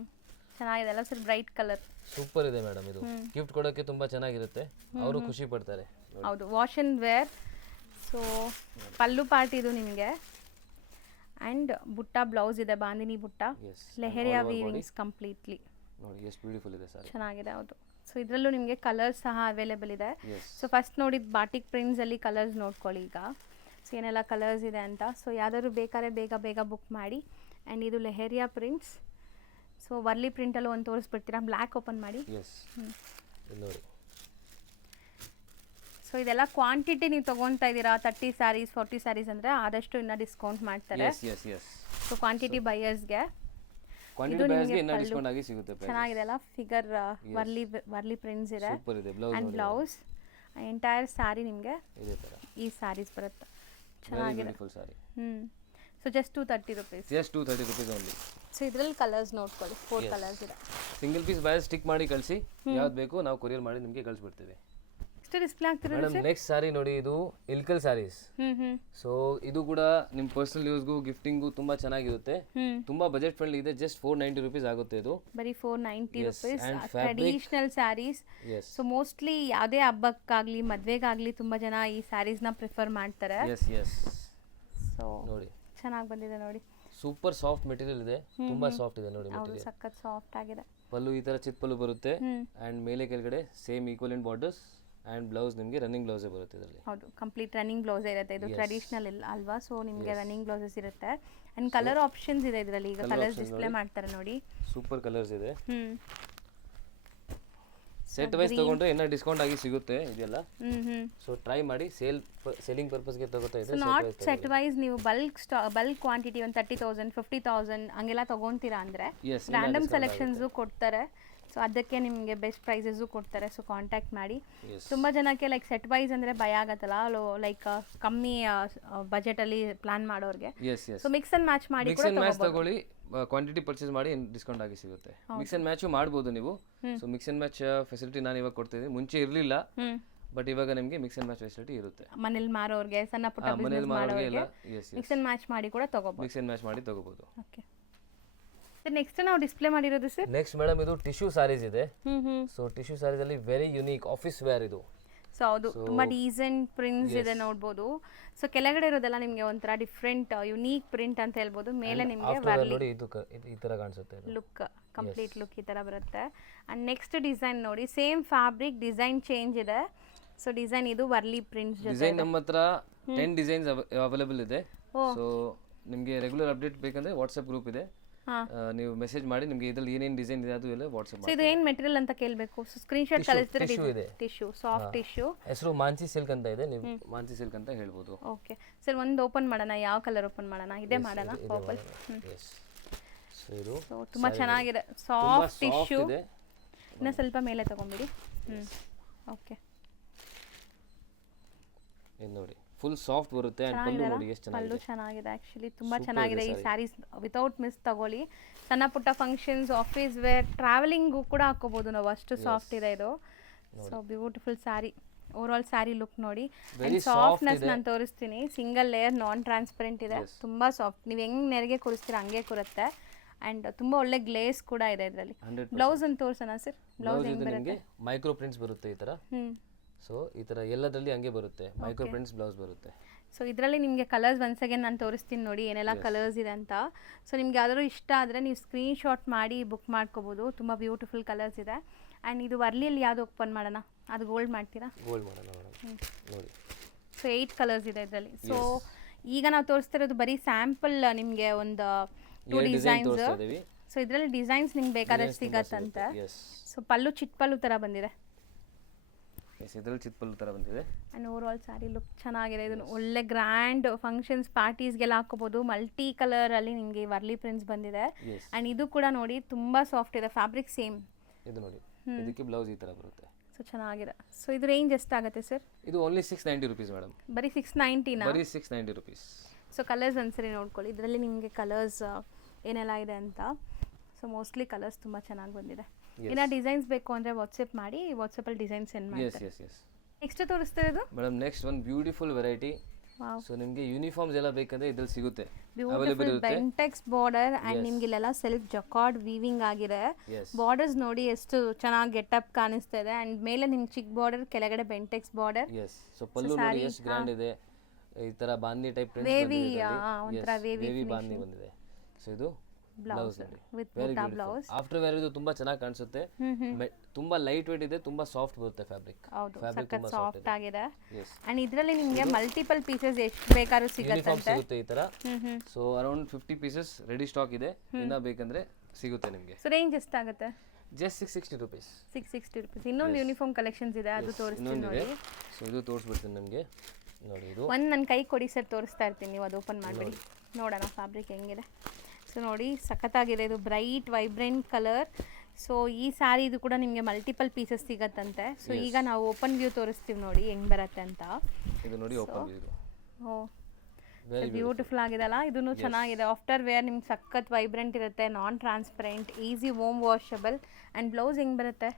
ಚೆನ್ನಾಗಿದೆ ಅಲ್ಲ ಸರ್, ಬ್ರೈಟ್ ಕಲರ್. ಸೂಪರ್ ಇದೆ ಮೇಡಮ್. ಇದು ಗಿಫ್ಟ್ ಕೊಡೋಕ್ಕೆ ತುಂಬಾ ಚೆನ್ನಾಗಿರುತ್ತೆ, ಅವರು ಖುಷಿ ಪಡ್ತಾರೆ. ಹೌದು, wash and wear. So pallu part ಇದು ನಿಮಗೆ. ಆ್ಯಂಡ್ ಬುಟ್ಟ ಬ್ಲೌಸ್ ಇದೆ, ಬಾಂದಿನಿ ಬುಟ್ಟ. Leheriya weavings completely. ನೋಡಿ ಎಷ್ಟು ಬ್ಯೂಟಿಫುಲ್ ಇದೆ ಸರ್. ಚೆನ್ನಾಗಿದೆ. ಹೌದು. ಸೊ ಇದರಲ್ಲೂ ನಿಮಗೆ ಕಲರ್ಸ್ ಸಹ ಅವೈಲೇಬಲ್ ಇದೆ. ಸೊ ಫಸ್ಟ್ ನೋಡಿದ ಬಾಟಿಕ್ ಪ್ರಿಂಟ್ಸಲ್ಲಿ ಕಲರ್ಸ್ ನೋಡ್ಕೊಳ್ಳಿ ಈಗ. ಸೊ ಏನೆಲ್ಲ ಕಲರ್ಸ್ ಇದೆ ಅಂತ. ಸೊ ಯಾವ್ದಾದ್ರು ಬೇಕಾದ್ರೆ ಬೇಗ ಬೇಗ ಬುಕ್ ಮಾಡಿ. ಆ್ಯಂಡ್ ಇದು ಲೆಹೇರಿಯಾ ಪ್ರಿಂಟ್ಸ್. ಸೊ ವರ್ಲಿ ಪ್ರಿಂಟಲ್ಲೂ ಒಂದು ತೋರಿಸ್ಬಿಡ್ತೀರಾ. ಬ್ಲ್ಯಾಕ್ ಓಪನ್ ಮಾಡಿ. ನೋಡಿ. ಸೊ ಇದೆಲ್ಲ ಕ್ವಾಂಟಿಟಿ ನೀವು ತೊಗೊತಾ ಇದ್ದೀರಾ, 30 ಸ್ಯಾರೀಸ್ 40 ಸ್ಯಾರೀಸ್ ಅಂದರೆ ಆದಷ್ಟು ಇನ್ನೂ ಡಿಸ್ಕೌಂಟ್ ಮಾಡ್ತಾರೆ. ಸೊ ಕ್ವಾಂಟಿಟಿ ಬೈಯರ್ಸ್ಗೆ ಚೆನ್ನಾಗಿದೆ ಅಲ್ಲ. ಫಿಗರ್ ವರ್ಲಿ ಪ್ರಿಂಟ್ಸ್ ಇದೆ. ಆ್ಯಂಡ್ ಬ್ಲೌಸ್ ಎಂಟೈರ್ ಸ್ಯಾರಿ ನಿಮಗೆ ಈ ಸ್ಯಾರೀಸ್ ಬರುತ್ತೆ. ಚೆನ್ನಾಗಿದೆ. So just 230 rupees. Just 230 rupees only. So ಇದರಲ್ಲಿ ಕಲರ್ಸ್ ನೋಡ್ಕೊಳ್ಳಿ, 4 ಕಲರ್ಸ್ ಇದೆ. ಸಿಂಗಲ್ ಪೀಸ್ ಬಾಯ್ ಸ್ಟಿಕ್ ಮಾಡಿ ಕಳಿಸಿ, ಯಾವ್ದು ಬೇಕು ನಾವು ಕೊರಿಯರ್ ಮಾಡಿ ನಿಮಗೆ ಕಳಿಸ್ಬಿಡ್ತೀವಿ. ನೆಕ್ಸ್ಟ್ ಡಿಸ್ಪ್ಲೇ ಆಗ್ತಿರೋದು ಮೇಡಮ್ ನೆಕ್ಸ್ಟ್ ಸಾರಿ ನೋಡಿ, ಇದು ಇಲ್ಕಲ್ ಸ್ಯಾರೀಸ್. ಸೊ ಇದು ಕೂಡ ನಿಮ್ಮ ಪರ್ಸನಲ್ ಯೂಸ್ಗೂ ಗಿಫ್ಟಿಂಗು ತುಂಬಾ ಚೆನ್ನಾಗಿರುತ್ತೆ. ತುಂಬಾ ಬಜೆಟ್ ಫ್ರೆಂಡ್ಲಿ ಇದೆ. ಜಸ್ಟ್ 490 ರುಪೀಸ್ ಆಗುತ್ತೆ ಇದು. ಬರೀ 490 rupees traditional saris. So mostly ಯಾವುದೇ ಹಬ್ಬಕ್ಕಾಗ್ಲಿ ಮದ್ವೆಗಾಗ್ಲಿ ತುಂಬಾ ಜನ ಈ ಸ್ಯಾರೀಸ್ನ ಪ್ರಿಫರ್ ಮಾಡ್ತಾರೆ. ಸೊ ನೋಡಿ ಚೆನ್ನಾಗಿ ಬಂದಿದೆ ನೋಡಿ. ಸೂಪರ್ ಸಾಫ್ಟ್ ಮೆಟೀರಿಯಲ್ ಇದೆ, ತುಂಬಾ ಸಾಫ್ಟ್ ಇದೆ ನೋಡಿ ಹೌದು, ಮೆಟೀರಿಯಲ್. ಸಖತ್ ಸಾಫ್ಟ್ ಆಗಿದೆ. ಪಲ್ಲು ಈ ತರ ಚಿಕ್ಕ ಪಲ್ಲು ಬರುತ್ತೆ ಅಂಡ್ ಮೇಲೆ ಕೆಳಗಡೆ same equivalent borders and blouse ನಿಮಗೆ ರನ್ನಿಂಗ್ ಬ್ಲೌಸೇ ಬರುತ್ತೆ ಇದರಲ್ಲಿ. ಹೌದು, ಕಂಪ್ಲೀಟ್ ರನ್ನಿಂಗ್ ಬ್ಲೌಸ್ ಇರುತ್ತೆ. ಇದು ಟ್ರೆಡಿಷನಲ್ ಇಲ್ಲ ಅಲ್ವಾ, ಸೊ ನಿಮಗೆ ರನ್ನಿಂಗ್ ಬ್ಲೌಸಸ್ ಇರುತ್ತೆ. ಅಂಡ್ ಕಲರ್ ಆಪ್ಷನ್ಸ್ ಇದೆ ಇದರಲ್ಲಿ. ಈಗ ಕಲರ್ಸ್ ಡಿಸ್ಪ್ಲೇ ಮಾಡ್ತಾರೆ ನೋಡಿ. ಸೂಪರ್ ಕಲರ್ಸ್ ಇದೆ. ಸೆಟ್ ವೈಸ್ ತಗೊಂಡ್ರೆ ಇನ್ನೂ ಡಿಸ್ಕೌಂಟ್ ಆಗಿ ಸಿಗುತ್ತೆ ಇದೆಲ್ಲ. ಸೊ ಟ್ರೈ ಮಾಡಿ. ಸೇಲಿಂಗ್ ಪರ್ಪಸ್ಗೆ ತಗೋತಾ ಇದ್ರೆ ನಾಟ್ ಸೆಟ್ ವೈಸ್ ನೀವು ಬಲ್ಕ್ ಕ್ವಾಂಟಿಟಿ ಒಂದು 30,000 50,000 ಹಂಗೆಲ್ಲ ತಗೊಂತೀರಾ ಅಂದರೆ ರ್ಯಾಂಡಮ್ ಸೆಲೆಕ್ಷನ್ಸು ಕೊಡ್ತಾರೆ. ಸೊ ಅದಕ್ಕೆ ನಿಮಗೆ ಬೆಸ್ಟ್ ಪ್ರೈಸಸ್ಸು ಕೊಡ್ತಾರೆ. ಸೊ ಕಾಂಟ್ಯಾಕ್ಟ್ ಮಾಡಿ. ತುಂಬ ಜನಕ್ಕೆ ಲೈಕ್ ಸೆಟ್ ವೈಸ್ ಅಂದರೆ ಭಯ ಆಗತ್ತಲ್ಲ, ಲೈಕ್ ಕಮ್ಮಿ ಬಜೆಟಲ್ಲಿ ಪ್ಲಾನ್ ಮಾಡೋರಿಗೆ. ಸೊ ಮಿಕ್ಸ್ ಅಂಡ್ ಮ್ಯಾಚ್ ಮಾಡಿ ಮಿಕ್ಸ್ ಅಂಡ್ ಮ್ಯಾಚ್ ತಗೊಳ್ಳಿ, ಕ್ವಾಂಟಿಟಿ ಪರ್ಚೇಸ್ ಮಾಡಿ ಡಿಸ್ಕೌಂಟ್ ಆಗಿ ಸಿಗುತ್ತೆ. ಮಿಕ್ಸ್ ಅಂಡ್ ಮ್ಯಾಚು ಮಾಡ್ಬೋದು ನೀವು. So mix and match facility ನಾನು ಇವಾಗ ಕೊಡ್ತಿದ್ದೀನಿ. ಮುಂಚೆ ಇರಲಿಲ್ಲ, ಬಟ್ ಇವಾಗ ನಿಮಗೆ ಮಿಕ್ಸ್ ಅಂಡ್ ಮ್ಯಾಚ್ ಫೆಸಿಲಿಟಿ ಇರುತ್ತೆ. ಮನೇಲಿ ಮಾರೋರಿಗೆ, ಸಣ್ಣ ಪುಟ್ಟ ಬಿಸ್ನೆಸ್ ಮಾಡೋರಿಗೆ ಮಿಕ್ಸ್ ಅಂಡ್ ಮ್ಯಾಚ್ ಮಾಡಿ ಕೂಡ ತಗೋಬಹುದು. ಮಿಕ್ಸ್ ಅಂಡ್ ಮ್ಯಾಚ್ ಮಾಡಿ ತಗೋಬಹುದು. ಓಕೆ, ನೆಕ್ಸ್ಟ್ ನಾವು ಡಿಸ್ಪ್ಲೇ ಮಾಡಿರೋದು ಸರ್. ನೆಕ್ಸ್ಟ್ ಮೇಡಮ್ ಇದು ಟಿಶ್ಯೂ ಸ್ಯಾರೀಸ್ ಇದೆ. ಸೊ ಟಿಶ್ಯೂ ಸ್ಯಾರೀಸ್ ಅಲ್ಲಿ ವೆರಿ ಯುನೀಕ್ ಆಫೀಸ್ ವೇರ್ ಇದು. ಸೊ ಹೌದು, ತುಂಬಾ ಡೀಸೆಂಟ್ ಪ್ರಿಂಟ್ಸ್ ಇದೆ ನೋಡ್ಬೋದು. ಸೊ ಕೆಳಗಡೆ ಇರೋದೆಲ್ಲ ನಿಮಗೆ ಒಂಥರ ಡಿಫ್ರೆಂಟ್ ಯುನೀಕ್ ಪ್ರಿಂಟ್ ಅಂತ ಹೇಳ್ಬೋದು. ಮೇಲೆ ನಿಮಗೆ ನೋಡಿ ಇದು ಈ ತರ ಕಾಣಿಸುತ್ತೆ. ಲುಕ್ ಕಂಪ್ಲೀಟ್ ಲುಕ್ ಈ ತರ ಬರುತ್ತೆ. ಅಂಡ್ ನೆಕ್ಸ್ಟ್ ಡಿಸೈನ್ ನೋಡಿ, ಸೇಮ್ ಫ್ಯಾಬ್ರಿಕ್, ಡಿಸೈನ್ ಚೇಂಜ್ ಇದೆ. ಸೊ ಡಿಸೈನ್ ಇದು ವರ್ಲಿ ಪ್ರಿಂಟ್ಸ್ ಜೊತೆ. ಡಿಸೈನ್ ನಮ್ಮ ಹತ್ರ 10 ಡಿಸೈನ್ಸ್ ಅವೈಲೇಬಲ್ ಇದೆ. ಸೊ ನಿಮಗೆ ರೆಗ್ಯುಲರ್ ಅಪ್ಡೇಟ್ ಬೇಕಂದ್ರೆ ವಾಟ್ಸ್ಆಪ್ ಗ್ರೂಪ್ ಇದೆ, ನೀವು ಮೆಸೇಜ್ ಮಾಡಿ. ನಿಮಗೆ ಇದರಲ್ಲಿ ಏನೇನು ಡಿಸೈನ್ ಇದೆ ಅದು ಎಲ್ಲ ವಾಟ್ಸ್ಆಪ್ ಮಾಡಿ. ಇದು ಏನು ಮೆಟೀರಿಯಲ್ ಅಂತ ಕೇಳಬೇಕು. ಸೊ ಸ್ಕ್ರೀನ್ ಶಾಟ್ ಕಳಿಸಿದ್ರೆ ಟಿಶ್ಯೂ, ಸಾಫ್ಟ್ ಟಿಶ್ಯೂ. ಹೆಸರು ಮಾನ್ಸಿ ಸಿಲ್ಕ್ ಅಂತ ಇದೆ, ನೀವು ಮಾನ್ಸಿ ಸಿಲ್ಕ್ ಅಂತ ಹೇಳ್ಬೋದು. ಓಕೆ ಸರ್, ಒಂದು ಓಪನ್ ಮಾಡೋಣ. ಯಾವ ಕಲರ್ ಓಪನ್ ಮಾಡೋಣ? ಇದೇ ಮಾಡೋಣ, ಪರ್ಪಲ್. ಸೊ ಇದು ತುಂಬಾ ಚೆನ್ನಾಗಿದೆ, ಸಾಫ್ಟ್ ಟಿಶ್ಯೂ. ಇನ್ನ ಸ್ವಲ್ಪ ಮೇಲೆ ತಗೊಂಬಿಡಿ. ಓಕೆ, ಇದು ನೋಡಿ ಫುಲ್ ಸಾಫ್ಟ್ ಬರುತ್ತೆ. ಅಂಡ್ ಪಲ್ಲು ನೋಡಿ ಎಷ್ಟು ಚೆನ್ನಾಗಿದೆ. ಪಲ್ಲು ಚೆನ್ನಾಗಿದೆ, ಆಕ್ಚುಲಿ ತುಂಬಾ ಚೆನ್ನಾಗಿದೆ. ಈ ಸ್ಯಾರೀಸ್ ವಿತೌಟ್ ಮಿಸ್ ತಗೊಳ್ಳಿ. ಸಣ್ಣ ಪುಟ್ಟ ಫಂಕ್ಷನ್ಸ್, ಆಫೀಸ್ ವೇರ್, ಟ್ರಾವೆಲಿಂಗು ಕೂಡ ಹಾಕೋಬಹುದು ನಾವು, ಅಷ್ಟು ಸಾಫ್ಟ್ ಇದೆ ಇದು. So beautiful sari. Over all sari look ನೋಡಿ. ಸಾಫ್ಟ್ನೆಸ್ ನಾನು ತೋರಿಸ್ತೀನಿ. ಸಿಂಗಲ್ ಲೇಯರ್, ನಾನ್ ಟ್ರಾನ್ಸ್ಪರೆಂಟ್ ಇದೆ, ತುಂಬಾ ಸಾಫ್ಟ್. ನೀವು ಹೆಂಗ್ ನೆರಿಗೆ ಕೂರಿಸ್ತೀರಾ ಹಂಗೆ ಕೂರುತ್ತೆ. ಅಂಡ್ ತುಂಬಾ ಒಳ್ಳೆ ಗ್ಲೇಸ್ ಕೂಡ ಇದೆ ಇದರಲ್ಲಿ. ಬ್ಲೌಸ್ ಅಂತ ತೋರ್ಸೋಣ ಸರ್? ಬ್ಲೌಸ್ ಹೆಂಗ್ ಬರುತ್ತೆ? ಮೈಕ್ರೋ ಪ್ರಿಂಟ್ಸ್ ಬರುತ್ತೆ ಈ ತರ. ಸೊ ಈ ತರ ಎಲ್ಲದರಲ್ಲಿ ಹಂಗೆ ಬರುತ್ತೆ, ಮೈಕ್ರೋ ಪ್ರಿಂಟ್ಸ್ ಬ್ಲೌಸ್ ಬರುತ್ತೆ. ಸೊ ಇದರಲ್ಲಿ ನಿಮಗೆ ಕಲರ್ಸ್ ಒನ್ಸ್ ಅಗೇನ್ ನಾನು ತೋರಿಸ್ತೀನಿ ನೋಡಿ ಏನೆಲ್ಲ ಕಲರ್ಸ್ ಇದೆ ಅಂತ. ಸೊ ನಿಮ್ಗೆ ಯಾವ್ದಾದ್ರು ಇಷ್ಟ ಆದರೆ ನೀವು ಸ್ಕ್ರೀನ್ ಶಾಟ್ ಮಾಡಿ ಬುಕ್ ಮಾಡ್ಕೋಬೋದು. ತುಂಬ ಬ್ಯೂಟಿಫುಲ್ ಕಲರ್ಸ್ ಇದೆ. ಆ್ಯಂಡ್ ಇದು ವರ್ಲಿಯಲ್ಲಿ ಯಾವುದು ಓಪನ್ ಮಾಡೋಣ? ಅದು ಗೋಲ್ಡ್ ಮಾಡ್ತೀರಾ? ಗೋಲ್ಡ್ ಮಾಡೋಣ ಮೇಡಮ್. ನೋಡಿ ಸೊ 8 ಕಲರ್ಸ್ ಇದೆ ಇದರಲ್ಲಿ. ಸೊ ಈಗ ನಾವು ತೋರಿಸ್ತಿರೋದು ಬರೀ ಸ್ಯಾಂಪಲ್, ನಿಮಗೆ ಒಂದು 2 ಡಿಸೈನ್ಸ್. ಸೊ ಇದರಲ್ಲಿ ಡಿಸೈನ್ಸ್ ನಿಮ್ಗೆ ಬೇಕಾದಷ್ಟು ಸಿಗತ್ತಂತೆ. ಸೊ ಪಲ್ಲು ಚಿಕ್ಕ ಪಲ್ಲು ಥರ ಬಂದಿದೆ. ಇದರಲ್ಲಿ ಚಿತ್ಪಲ್ಲು ತರ ಬಂದಿದೆ. And over all sari look ಚೆನ್ನಾಗಿದೆ. ಇದನ್ನು ಒಳ್ಳೆ ಗ್ರ್ಯಾಂಡ್ ಫಂಕ್ಷನ್ಸ್ ಪಾರ್ಟೀಸ್ಗೆಲ್ಲ ಹಾಕೋಬಹುದು. ಮಲ್ಟಿ ಕಲರಲ್ಲಿ ನಿಮಗೆ ವರ್ಲಿ ಪ್ರಿಂಟ್ಸ್ ಬಂದಿದೆ. ಆ್ಯಂಡ್ ಇದು ಕೂಡ ನೋಡಿ ತುಂಬಾ ಸಾಫ್ಟ್ ಇದೆ, ಫ್ಯಾಬ್ರಿಕ್ ಸೇಮ್. ಇದು ನೋಡಿ, ಇದಕ್ಕೆ ಬ್ಲೌಸ್ ಈ ತರ ಬರುತ್ತೆ. ಸೊ ಚೆನ್ನಾಗಿದೆ. ಸೊ ಇದು ರೇಂಜ್ ಎಷ್ಟಾಗುತ್ತೆ ಸರ್? ಇದು ಓನ್ಲಿ 690 ರುಪೀಸ್ ಮೇಡಮ್. ಬರೀ 690 ನಾ? ಬರೀ 690 ರುಪೀಸ್. ಸೊ ಕಲರ್ಸ್ ಒಂದ್ಸರಿ ನೋಡ್ಕೊಳ್ಳಿ. ಇದರಲ್ಲಿ ನಿಮಗೆ ಕಲರ್ಸ್ ಏನೆಲ್ಲ ಇದೆ ಅಂತ. ಸೊ ಮೋಸ್ಟ್ಲಿ ಕಲರ್ಸ್ ತುಂಬ ಚೆನ್ನಾಗಿ ಬಂದಿದೆ. ಇನ್ನ ಡಿಸೈನ್ಸ್ ಬೇಕು ಅಂದರೆ ವಾಟ್ಸಪ್ ಮಾಡಿ, ವಾಟ್ಸಪ್ಪಲ್ಲಿ ಡಿಸೈನ್ ಸೆಂಡ್ ಮಾಡಿ. ನೆಕ್ಸ್ಟ್ ತೋರಿಸ್ತಾ ಇರೋದು ಮೇಡಮ್, ನೆಕ್ಸ್ಟ್ ಒಂದು ಬ್ಯೂಟಿಫುಲ್ ವೆರೈಟಿ. ಸೊ ನಿಮಗೆ ಯೂನಿಫಾರ್ಮ್ಸ್ ಎಲ್ಲ ಬೇಕಂದ್ರೆ ಇದ್ರಲ್ಲಿ ಸಿಗುತ್ತೆ, ಅವೈಲೇಬಲ್ ಇರುತ್ತೆ. ಬೆಂಟೆಕ್ಸ್ ಬಾರ್ಡರ್ ಆ್ಯಂಡ್ ನಿಮ್ಗೆ ಇಲ್ಲೆಲ್ಲ ಸೆಲ್ಫ್ ಜಕಾರ್ಡ್ ವೀವಿಂಗ್ ಆಗಿದೆ. ಬಾರ್ಡರ್ಸ್ ನೋಡಿ ಎಷ್ಟು ಚೆನ್ನಾಗಿ ಗೆಟಪ್ ಕಾಣಿಸ್ತಾ ಇದೆ. ಆ್ಯಂಡ್ ಮೇಲೆ ನಿಮ್ಗೆ ಚಿಕ್ಕ ಬಾರ್ಡರ್, ಕೆಳಗಡೆ ಬೆಂಟೆಕ್ಸ್ ಬಾರ್ಡರ್. ಸೊ ಪಲ್ಲು ನೋಡಿ ಎಷ್ಟು ಗ್ರ್ಯಾಂಡ್ ಇದೆ. ಈ ತರ ಬಾಂಧಿ ಟೈಪ್ ಪ್ರಿಂಟ್ ಬಂದಿದೆ, ಒಂತರ ವೇವಿ ಬಾಂಧಿ ಬಂದಿದೆ. ಸೊ ಇದು ಬ್ಲೌಸ್ ವಿತ್ ಬುಟ್ಟ ಬ್ಲೌಸ್. ಆಫ್ಟರ್ ವೇರ್ ಇದು ತುಂಬಾ ಚೆನ್ನಾಗಿ ಕಾಣಿಸುತ್ತೆ. ತುಂಬಾ ಲೈಟ್ ವೇಟ್ ಇದೆ, ತುಂಬಾ ಸಾಫ್ಟ್ ಬರುತ್ತೆ ಫ್ಯಾಬ್ರಿಕ್. ಹೌದು, ಸಖತ್ ಸಾಫ್ಟ್ ಆಗಿದೆ. ಅಂಡ್ ಇದರಲ್ಲಿ ನಿಮಗೆ ಮಲ್ಟಿಪಲ್ ಪೀಸಸ್ ಎಷ್ಟು ಬೇಕಾದ್ರೂ ಸಿಗುತ್ತೆ ಈ ತರ. So around 50 pieces ready stock ಇದೆ, ಇನ್ನ ಬೇಕಂದ್ರೆ ಸಿಗುತ್ತೆ ನಿಮಗೆ. ಸೊ ರೇಂಜ್ ಎಷ್ಟಾಗುತ್ತೆ? Just 660 rupees. 660 ರುಪೀಸ್. ಇನ್ನೊಂದು ಯೂನಿಫಾರ್ಮ್ ಕಲೆಕ್ಷನ್ಸ್ ಇದೆ, ಅದು ತೋರಿಸ್ತೀನಿ ನೋಡಿ. ಸೊ ಇದು ತೋರಿಸ್ಬಿಡ್ತೀನಿ ನಿಮಗೆ ನೋಡಿ. ಇದು ಒಂದು ನನ್ನ ಕೈ ಕೊಡಿ ಸರ್, ತೋರಿಸ್ತಾ ಇರ್ತೀನಿ, ನೀವು ಅದು ಓಪನ್ ಮಾಡಬೇಡಿ. ನೋಡೋಣ ಫ್ಯಾಬ್ರಿಕ್ ಹೆಂಗಿದೆ. ಸೊ ನೋಡಿ ಸಖತ್ತಾಗಿದೆ, ಇದು ಬ್ರೈಟ್ ವೈಬ್ರೆಂಟ್ ಕಲರ್. ಸೊ ಈ ಸ್ಯಾರಿ ಇದು ಕೂಡ ನಿಮಗೆ ಮಲ್ಟಿಪಲ್ ಪೀಸಸ್ ಸಿಗತ್ತಂತೆ. ಸೊ ಈಗ ನಾವು ಓಪನ್ ವ್ಯೂ ತೋರಿಸ್ತೀವಿ ನೋಡಿ ಹೆಂಗ್ ಬರುತ್ತೆ ಅಂತ. ಇದು ನೋಡಿ ಓಪನ್ ವ್ಯೂ. ಓ ಬ್ಯೂಟಿಫುಲ್ ಆಗಿದೆ ಅಲ್ಲ, ಇದೂ ಚೆನ್ನಾಗಿದೆ. ಆಫ್ಟರ್ ವೇರ್ ನಿಮ್ಗೆ ಸಖತ್ ವೈಬ್ರೆಂಟ್ ಇರುತ್ತೆ, non transparent, easy home washable. And blouse ಹೆಂಗೆ ಬರುತ್ತೆ?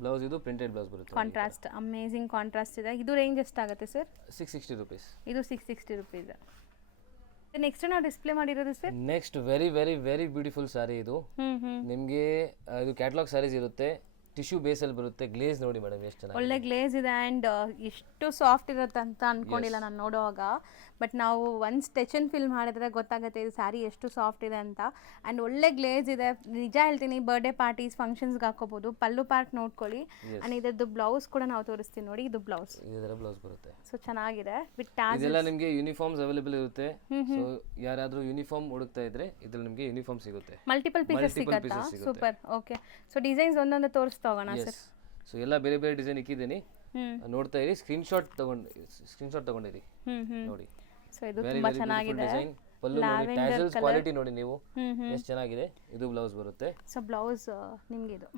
ಬ್ಲೌಸ್ ಇದು ಪ್ರಿಂಟೆಡ್ ಬ್ಲೌಸ್ ಬರುತ್ತೆ ಕಾಂಟ್ರಾಸ್ಟ್ ಅಮೇಝಿಂಗ್ ಕಾಂಟ್ರಾಸ್ಟ್ ಇದೆ. ಇದು ರೇಂಜ್ ಎಷ್ಟಾಗುತ್ತೆ ಸರ್? 660 rupees. ಇದು 660 ರುಪೀಸ್. ನೆಕ್ಸ್ಟ್ ನಾವು ಡಿಸ್ಪ್ಲೇ ಮಾಡಿರೋದು sir, next very very very beautiful sari ಇದು. ನಿಮಗೆ ಇದು ಕ್ಯಾಟಲಾಗ್ ಸಾರೀಸ್ ಇರುತ್ತೆ, ಟಿಶ್ಯೂ ಬೇಸಲ್ಲಿ ಬರುತ್ತೆ. ಗ್ಲೇಸ್ ನೋಡಿ ಮೇಡಮ್ ಎಷ್ಟು ಚೆನ್ನಾಗಿ, ಒಳ್ಳೆ ಗ್ಲೇಸ್ ಇದೆ ಆ್ಯಂಡ್ ಎಷ್ಟು ಸಾಫ್ಟ್ ಇರುತ್ತೆ ಅಂತ ಅನ್ಕೊಂಡಿಲ್ಲ ನಾನು ನೋಡುವಾಗ. ಬಟ್ ನಾವು ಒಂದು ಸ್ಟೆಚನ್ ಫಿಲ್ ಮಾಡಿದ್ರೆ ಗೊತ್ತಾಗುತ್ತೆ ಇದು ಸ್ಯಾರಿ ಎಷ್ಟು ಸಾಫ್ಟ್ ಇದೆ ಅಂತ. ಆ್ಯಂಡ್ ಒಳ್ಳೆ ಗ್ಲೇಸ್ ಇದೆ. ನಿಜ ಹೇಳ್ತೀನಿ, ಬರ್ಡೇ ಪಾರ್ಟೀಸ್ ಫಂಕ್ಷನ್ಸ್ಗೆ ಹಾಕೋಬೋದು. ಪಲ್ಲು ಪಾರ್ಟ್ ನೋಡ್ಕೊಳ್ಳಿ. ಆ್ಯಂಡ್ ಇದರದ್ದು ಬ್ಲೌಸ್ ಕೂಡ ನಾವು ತೋರಿಸ್ತೀವಿ ನೋಡಿ. ಇದು ಬ್ಲೌಸ್, ಇದರ ಬ್ಲೌಸ್ ಬರುತ್ತೆ. ಸೊ ಚೆನ್ನಾಗಿದೆ ವಿತ್ ಇದೆಲ್ಲ ನಿಮಗೆ ಯೂನಿಫಾರ್ಮ್ಸ್ ಅವೈಲೇಬಲ್ ಇರುತ್ತೆ. ಸೊ ಯಾರಾದರೂ ಯೂನಿಫಾರ್ಮ್ ಹುಡುಕ್ತಾ ಇದ್ರೆ ಇದ್ರಲ್ಲಿ ನಿಮಗೆ ಯೂನಿಫಾರ್ಮ್ ಸಿಗುತ್ತೆ. ಮಲ್ಟಿಪಲ್ ಪೀಸಸ್ ಸಿಗುತ್ತಾ? ಸೂಪರ್. ಓಕೆ, ಸೊ ಡಿಸೈನ್ಸ್ ಒಂದೊಂದು ತೋರಿಸ್ತಾ ಹೋಗೋಣ ಸರ್. ಸೊ ಎಲ್ಲ ಬೇರೆ ಬೇರೆ ಡಿಸೈನ್ ಇಕ್ಕಿದ್ದೀನಿ, ನೋಡ್ತಾ ಇರಿ. ಸ್ಕ್ರೀನ್ಶಾಟ್ ತಗೊಂಡಿರಿ ನೋಡಿ. ಸೊ ಇದು ತುಂಬಾ ಚೆನ್ನಾಗಿದೆ. ಪಲ್ಲು ನೋಡಿ, ಟ್ಯಾಸಲ್ಸ್ ಕ್ವಾಲಿಟಿ ನೋಡಿ ನೀವು ಎಷ್ಟು ಚೆನ್ನಾಗಿದೆ. ಇದು ಬ್ಲೌಸ್ ಬರುತ್ತೆ. ಸೊ ಬ್ಲೌಸ್ ನಿಮಗೆ ಇದು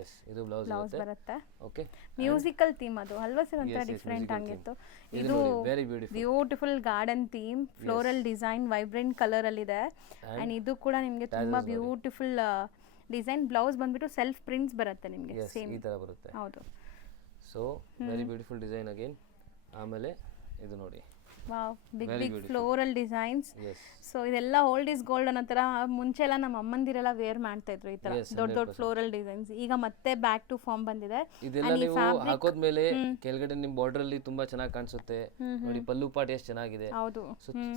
ಎಸ್, ಇದು ಬ್ಲೌಸ್ ಬರುತ್ತೆ. ಓಕೆ, ಮ್ಯೂಸಿಕಲ್ ಥೀಮ್ ಅದು ಅಲ್ವಾ ಸರ್? ಒಂಥರ ಡಿಫ್ರೆಂಟ್ ಆಗಿತ್ತು. ಇದು very beautiful beautiful garden theme, floral design, vibrant colour ಅಲ್ಲಿ ಇದೆ. ಅಂಡ್ ಇದು ಕೂಡ ನಿಮಗೆ ತುಂಬಾ ಬ್ಯೂಟಿಫುಲ್ ಡಿಸೈನ್. ಬ್ಲೌಸ್ ಬಂದ್ಬಿಟ್ಟು ಸೆಲ್ಫ್ ಪ್ರಿಂಟ್ಸ್ ಬರುತ್ತೆ ನಿಮಗೆ, ಸೇಮ್ ಈ ತರ ಬರುತ್ತೆ. ಹೌದು. So very beautiful design again. ಆಮೇಲೆ ಇದು ನೋಡಿ, wow, big big floral designs. Yes, so ಇದೆಲ್ಲ ಓಲ್ಡ್ ಇಸ್ ಗೋಲ್ಡ್ ಅನ್ನೋ ಥರ ಮುಂಚೆ ಎಲ್ಲ ನಮ್ಮ ಅಮ್ಮಂದಿರೆಲ್ಲ ವೇರ್ ಮಾಡ್ತಾ ಇದ್ರು ಈ ತರ ದೊಡ್ಡ ದೊಡ್ಡ ಫ್ಲೋರಲ್ ಡಿಸೈನ್ಸ್. ಈಗ ಮತ್ತೆ ಬ್ಯಾಕ್ ಟು ಫಾರ್ಮ್ ಬಂದಿದೆ. ಇದೆಲ್ಲ ನೀವು ಹಾಕೋದ್ಮೇಲೆ ಕೆಳಗಡೆ ನಿಮ್ ಬಾರ್ಡರ್ ಅಲ್ಲಿ ತುಂಬಾ ಚೆನ್ನಾಗಿ ಕಾಣಿಸುತ್ತೆ ನೋಡಿ. ಪಲ್ಲು ಪಾಟ್ ಎಷ್ಟು ಚೆನ್ನಾಗಿದೆ. ಹೌದು,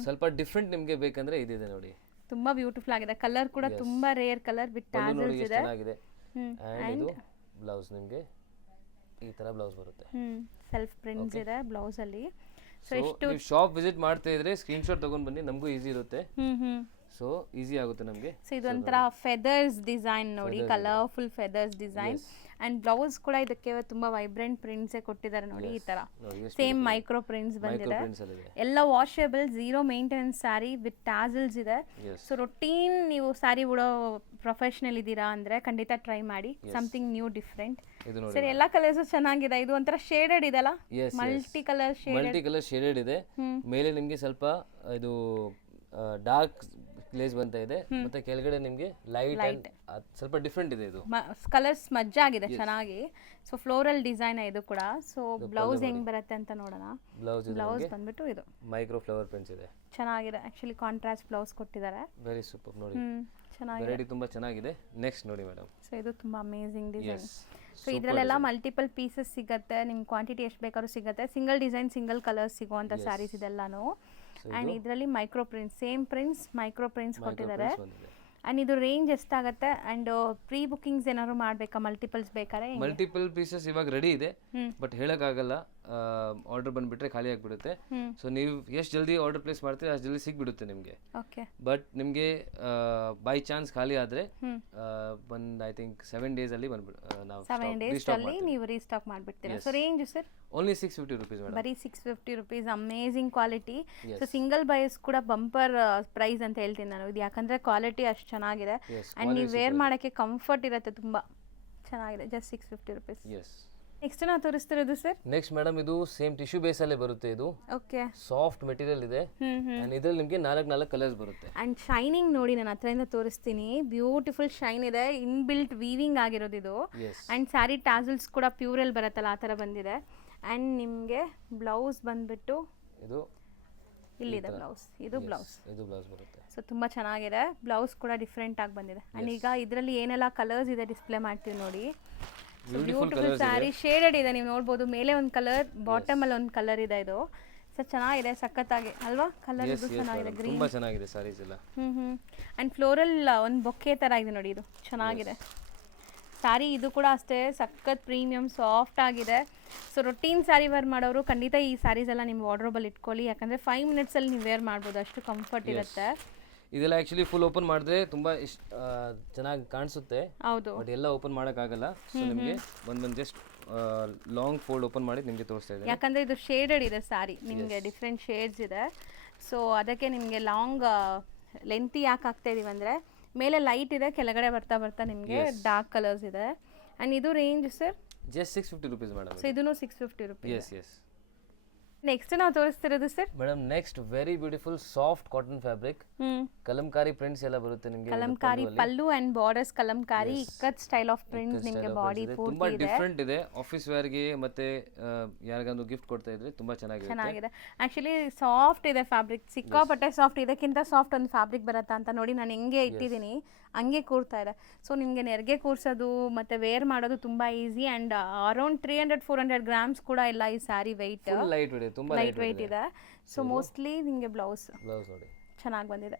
ಸ್ವಲ್ಪ ಡಿಫ್ರೆಂಟ್ ನಿಮ್ಗೆ ಬೇಕಂದ್ರೆ ಇದಿದೆ ನೋಡಿ. ತುಂಬಾ ಬ್ಯೂಟಿಫುಲ್ ಆಗಿದೆ. ಕಲರ್ ಕೂಡ ತುಂಬಾ ರೇರ್ ಕಲರ್ ವಿತ್ ಟ್ಯಾಸಲ್ಸ್ ಇದೆ. ಚೆನ್ನಾಗಿದೆ. ಅಂಡ್ ಇದು ಬ್ಲೌಸ್ ನಿಮ್ಗೆ ಈ ತರ ಬ್ಲೌಸ್ ಬರುತ್ತೆ. ಸೆಲ್ಫ್ ಪ್ರಿಂಟ್ಸ್ ಇದೆ ಬ್ಲೌಸ್ ಅಲ್ಲಿ. ಸೊ ನೀವು ಶಾಪ್ ವಿಸಿಟ್ ಮಾಡ್ತಾ ಇದ್ರೆ ಸ್ಕ್ರೀನ್ ಶಾಟ್ ತಗೊಂಡ್ ಬನ್ನಿ, ನಮಗೂ ಈಸಿ ಇರುತ್ತೆ. ಸೊ ಈಸಿ ಆಗುತ್ತೆ ನಮಗೆ. ಸೊ ಇದೊಂಥರ ಫೆದರ್ಸ್ ಡಿಸೈನ್ ನೋಡಿ, colourful feathers design. And blouse ಕೂಡ ಇದಕ್ಕೆ ತುಂಬಾ ವೈಬ್ರೆಂಟ್ ಪ್ರಿಂಟ್ಸ್ ಕೊಟ್ಟಿದ್ದಾರೆ ನೋಡಿ. ಈ ತರ ಸೇಮ್ ಮೈಕ್ರೋ ಪ್ರಿಂಟ್ಸ್ ಬಂದಿದೆ. ಎಲ್ಲ washable, zero maintenance sari with tassels ಇದೆ. ಸೊ ರೊಟೀನ್ ನೀವು ಸ್ಯಾರಿ ಉಡೋ ಪ್ರೊಫೆಷನಲ್ ಇದ್ದೀರಾ ಅಂದ್ರೆ ಖಂಡಿತ ಟ್ರೈ ಮಾಡಿ, ಸಮಥಿಂಗ್ ನ್ಯೂ ಡಿಫ್ರೆಂಟ್. ಸರಿ, ಎಲ್ಲಾ ಕಲರ್ಸ್ ಚೆನ್ನಾಗಿದೆ. ಇದು ಒಂಥರ ಶೇಡೆಡ್ ಇದೆಲ್ಲ, ಮಲ್ಟಿ ಕಲರ್ ಶೇಡೆಡ್ ಇದೆ. ಮೇಲೆ ನಿಮ್ಗೆ ಸ್ವಲ್ಪ ಇದು ಡಾರ್ಕ್ ಗ್ಲೇಸ್ ಬಂತ ಇದೆ, ಮತ್ತೆ ಕೆಳಗಡೆ ನಿಮ್ಗೆ ಲೈಟ್ ಸ್ವಲ್ಪ ಡಿಫ್ರೆಂಟ್ ಇದೆ. ಇದು ಕಲರ್ಸ್ ಮಜ್ಜ ಆಗಿದೆ ಚೆನ್ನಾಗಿ. ಸೊ ಫ್ಲೋರಲ್ ಡಿಸೈನ್ ಇದು ಕೂಡ. ಸೊ ಬ್ಲೌಸ್ ಹೆಂಗ್ ಬರುತ್ತೆ ಅಂತ ನೋಡೋಣ. ಬ್ಲೌಸ್ ಬಂದ್ಬಿಟ್ಟು ಇದು ಮೈಕ್ರೋ ಫ್ಲವರ್ ಪ್ರಿಂಟ್ಸ್ ಇದೆ, ಚೆನ್ನಾಗಿದೆ. ಆಕ್ಚುಲಿ ಕಾಂಟ್ರಾಸ್ಟ್ ಬ್ಲೌಸ್ ಕೊಟ್ಟಿದ್ದಾರೆ. ವೆರಿ ಸೂಪರ್ ನೋಡಿ, ಚೆನ್ನಾಗಿದೆ. ವೆರೈಟಿ ತುಂಬಾ ಚೆನ್ನಾಗಿದೆ. ನೆಕ್ಸ್ಟ್ ನೋಡಿ ಮೇಡಮ್. ಸೊ ಇದು ತುಂಬಾ ಅಮೇಜಿಂಗ್ ಡಿಸೈನ್. ಸೊ ಇದರಲ್ಲೆಲ್ಲ ಮಲ್ಟಿಪಲ್ ಪೀಸಸ್ ಸಿಗುತ್ತೆ, ನಿಮ್ಗೆ ಕ್ವಾಂಟಿಟಿ ಎಷ್ಟು ಬೇಕಾದ್ರೂ ಸಿಗುತ್ತೆ. ಸಿಂಗಲ್ ಡಿಸೈನ್ ಸಿಂಗಲ್ ಕಲರ್ಸ್ ಸಿಗುವಂಥ ಸ್ಯಾರೀಸ್ ಇದೆಲ್ಲಾನು. ಆ್ಯಂಡ್ ಇದರಲ್ಲಿ micro prints, same prints micro prints ಕೊಟ್ಟಿದ್ದಾರೆ. ಆ್ಯಂಡ್ ಇದು ರೇಂಜ್ ಎಷ್ಟಾಗುತ್ತೆ? ಆ್ಯಂಡ್ ಪ್ರೀ ಬುಕಿಂಗ್ಸ್ ಏನಾದ್ರು ಮಾಡಬೇಕಾ? ಮಲ್ಟಿಪಲ್ಸ್ ಬೇಕಾರೆ? ಮಲ್ಟಿಪಲ್ ಪೀಸಸ್ ಇವಾಗ ರೆಡಿ ಇದೆ, ಬಟ್ ಹೇಳೋಕ್ಕಾಗಲ್ಲ. ಆರ್ಡರ್ ಬಂದ್ಬಿಟ್ರೆ ಖಾಲಿ ಆಗಿಬಿಡುತ್ತೆ. ಸೊ ನೀವು ಎಷ್ಟು ಜಲ್ದಿ ಆರ್ಡರ್ ಪ್ಲೇಸ್ ಮಾಡ್ತೀರಿ ಅಷ್ಟು ಜಲ್ದಿ ಸಿಗ್ಬಿಡುತ್ತೆ ನಿಮಗೆ. ಓಕೆ, ಬಟ್ ನಿಮಗೆ ಬೈ ಚಾನ್ಸ್ ಖಾಲಿ ಆದರೆ ಒಂದು ಐ ಥಿಂಕ್ 7 days ಅಲ್ಲಿ ನಾವು 7 days ಅಲ್ಲಿ ನೀವು ರೀಸ್ಟಾಕ್ ಮಾಡಿಬಿಡ್ತೀರಾ. So range sir? Only 650 rupees madam. ಬರೀ 650 rupees. Amazing quality. So single ಬೈಸ್ ಕೂಡ ಬಂಪರ್ ಪ್ರೈಸ್ ಅಂತ ಹೇಳ್ತೀನಿ ನಾನು ಇದು, ಯಾಕಂದ್ರೆ ಕ್ವಾಲಿಟಿ ಅಷ್ಟು ಚೆನ್ನಾಗಿದೆ. ಆ್ಯಂಡ್ ನೀವು ವೇರ್ ಮಾಡೋಕ್ಕೆ ಕಂಫರ್ಟ್ ಇರುತ್ತೆ, ತುಂಬಾ ಚೆನ್ನಾಗಿದೆ. Just 650 rupees. ಎಸ್. ನೆಕ್ಸ್ಟ್ ನಾವು ತೋರಿಸ್ತಿರೋದು ಸರ್? ನೆಕ್ಸ್ಟ್ ಮೇಡಮ್ ಇದು ಸೇಮ್ ಟಿಶ್ಯೂ ಬೇಸಲ್ಲೇ ಬರುತ್ತೆ. ಇದು ಓಕೆ, ಸಾಫ್ಟ್ ಮೆಟೀರಿಯಲ್ ಇದೆ. ಅಂಡ್ ಇದರಲ್ಲಿ ನಿಮಗೆ 4 ಕಲರ್ಸ್ ಬರುತ್ತೆ. ಅಂಡ್ ಶೈನಿಂಗ್ ನೋಡಿ, ನಾನು ಹತ್ರದಿಂದ ತೋರಿಸ್ತೀನಿ. ಬ್ಯೂಟಿಫುಲ್ ಶೈನ್ ಇದೆ, ಇನ್ಬಿಲ್ಟ್ ವೀವಿಂಗ್ ಆಗಿರೋದು ಇದು. ಅಂಡ್ ಸ್ಯಾರಿ ಟ್ಯಾಸಲ್ಸ್ ಕೂಡ ಪ್ಯೂರಲ್ಲಿ ಬರುತ್ತಲ್ಲ ಆ ಥರ ಬಂದಿದೆ. ಅಂಡ್ ನಿಮಗೆ ಬ್ಲೌಸ್ ಬಂದ್ಬಿಟ್ಟು ಇದು ಇಲ್ಲಿದೆ ಬ್ಲೌಸ್. ಇದು ಬ್ಲೌಸ್ ಬರುತ್ತೆ. ಸೊ ತುಂಬಾ ಚೆನ್ನಾಗಿದೆ. ಬ್ಲೌಸ್ ಕೂಡ ಡಿಫ್ರೆಂಟ್ ಆಗಿ ಬಂದಿದೆ. ಅಂಡ್ ಈಗ ಇದರಲ್ಲಿ ಏನೆಲ್ಲ ಕಲರ್ಸ್ ಇದೆ ಡಿಸ್ಪ್ಲೇ ಮಾಡ್ತೀವಿ ನೋಡಿ. ಬ್ಯೂಟಿಫುಲ್ ಸ್ಯಾರಿ, ಶೇಡೆಡ್ ಇದೆ, ನೀವು ನೋಡ್ಬೋದು. ಮೇಲೆ ಒಂದು ಕಲರ್, ಬಾಟಮ್ ಅಲ್ಲಿ ಒಂದು ಕಲರ್ ಇದೆ. ಇದು ಸೊ ಚೆನ್ನಾಗಿದೆ, ಸಖತ್ತಾಗಿ ಅಲ್ವಾ? ಕಲರ್ ಇದು ಚೆನ್ನಾಗಿದೆ, ಗ್ರೀನ್, ತುಂಬಾ ಚೆನ್ನಾಗಿದೆ ಸ್ಯಾರೀಸ್ ಎಲ್ಲ. ಅಂಡ್ ಫ್ಲೋರಲ್ ಒಂದು ಬೊಕ್ಕೆ ತರ ಇದೆ ನೋಡಿ, ಇದು ಚೆನ್ನಾಗಿದೆ ಸ್ಯಾರಿ. ಇದು ಕೂಡ ಅಷ್ಟೇ ಸಖತ್ ಪ್ರೀಮಿಯಂ, ಸಾಫ್ಟ್ ಆಗಿದೆ. ಸೊ ರೊಟೀನ್ ಸ್ಯಾರಿ ವೇರ್ ಮಾಡೋರು ಖಂಡಿತ ಈ ಸ್ಯಾರೀಸ್ ಎಲ್ಲ ನಿಮ್ಮ ವಾರ್ಡ್ರೋಬಲ್ಲಿ ಇಟ್ಕೊಳ್ಳಿ, ಯಾಕಂದರೆ 5 minutes ಅಲ್ಲಿ ನೀವು ವೇರ್ ಮಾಡ್ಬೋದು, ಅಷ್ಟು ಕಂಫರ್ಟ್ ಇರುತ್ತೆ. ಇದೆಲ್ಲ ಆಕ್ಚುಲಿ ಫುಲ್ ಓಪನ್ ಮಾಡಿದ್ರೆ ತುಂಬಾ ಚೆನ್ನಾಗಿ ಕಾಣಿಸುತ್ತೆ. ಹೌದು, ಬಟ್ ಎಲ್ಲ ಓಪನ್ ಮಾಡೋಕ್ಕಾಗಲ್ಲ. ಸೊ ನಿಮಗೆ ಒಂದು ಜಸ್ಟ್ ಲಾಂಗ್ ಫೋಲ್ಡ್ ಓಪನ್ ಮಾಡಿ ನಿಮಗೆ ತೋರಿಸ್ತಾ ಇದ್ದೀನಿ, ಯಾಕಂದರೆ ಇದು ಶೇಡೆಡ್ ಇದೆ ಸ್ಯಾರಿ, ನಿಮಗೆ ಡಿಫ್ರೆಂಟ್ ಶೇಡ್ಸ್ ಇದೆ. ಸೊ ಅದಕ್ಕೆ ನಿಮಗೆ ಲಾಂಗ್ ಲೆಂತಿ ಯಾಕೆ ಆಗ್ತಾ ಇದೀವಿ ಅಂದರೆ, ಮೇಲೆ ಲೈಟ್ ಇದೆ, ಕೆಳಗಡೆ ಬರ್ತಾ ಬರ್ತಾ ನಿಮಗೆ ಡಾರ್ಕ್ ಕಲರ್ಸ್ ಇದೆ. ಆ್ಯಂಡ್ ಇದು range sir? Just 650 rupees madam. So ಇದೂ 650 rupees. Yes yes. ನೆಕ್ಸ್ಟ್ ನಾವು ತೋರಿಸ್ತಿರೋದು sir madam next very beautiful soft cotton fabric, Kalamkari prints ಎಲ್ಲ ಬರುತ್ತೆ ನಿಮಗೆ. Kalamkari pallu and borders Kalamkari, ikat style of prints ನಿಮಗೆ ಬಾಡಿ ತುಂಬಾ ಡಿಫ್ರೆಂಟ್ ಇದೆ. ಆಫೀಸ್ ವೇರ್ ಗೆ ಮತ್ತೆ ಯಾರಿಗಾದ್ರೂ ಗಿಫ್ಟ್ ಕೊಡ್ತಾ ಇದ್ರೆ ತುಂಬಾ ಚೆನ್ನಾಗಿದೆ. ಆಕ್ಚುಲಿ ಸಾಫ್ಟ್ ಇದೆ ಫ್ಯಾಬ್ರಿಕ್, ಸಿಕ್ಕಾಪಟ್ಟೆ ಸಾಫ್ಟ್. ಇದಕ್ಕಿಂತ ಸಾಫ್ಟ್ ಒಂದು ಫ್ಯಾಬ್ರಿಕ್ ಬರುತ್ತಾ ಅಂತ ನೋಡಿ ನಾನು ಹೆಂಗೆ ಇಟ್ಟಿದ್ದೀನಿ ಹಂಗೆ ಕೂರ್ತಾ ಇದೆ. ಸೊ ನಿಮಗೆ ನೆರಿಗೆ ಕೂರ್ಸೋದು ಮತ್ತೆ ವೇರ್ ಮಾಡೋದು ತುಂಬಾ ಈಸಿ. ಅಂಡ್ ಅರೌಂಡ್ 300-400 ಗ್ರಾಮ್ಸ್ ಕೂಡ ಇಲ್ಲ ಈ ಸ್ಯಾರಿ ವೆಯ್ಟ್. ಲೈಟ್ ವೆಯ್ಟ್ ಇದೆ. ಸೊ ಮೋಸ್ಟ್ಲಿ ನಿಮಗೆ ಬ್ಲೌಸ್ ನೋಡಿ ಚೆನ್ನಾಗಿ ಬಂದಿದೆ.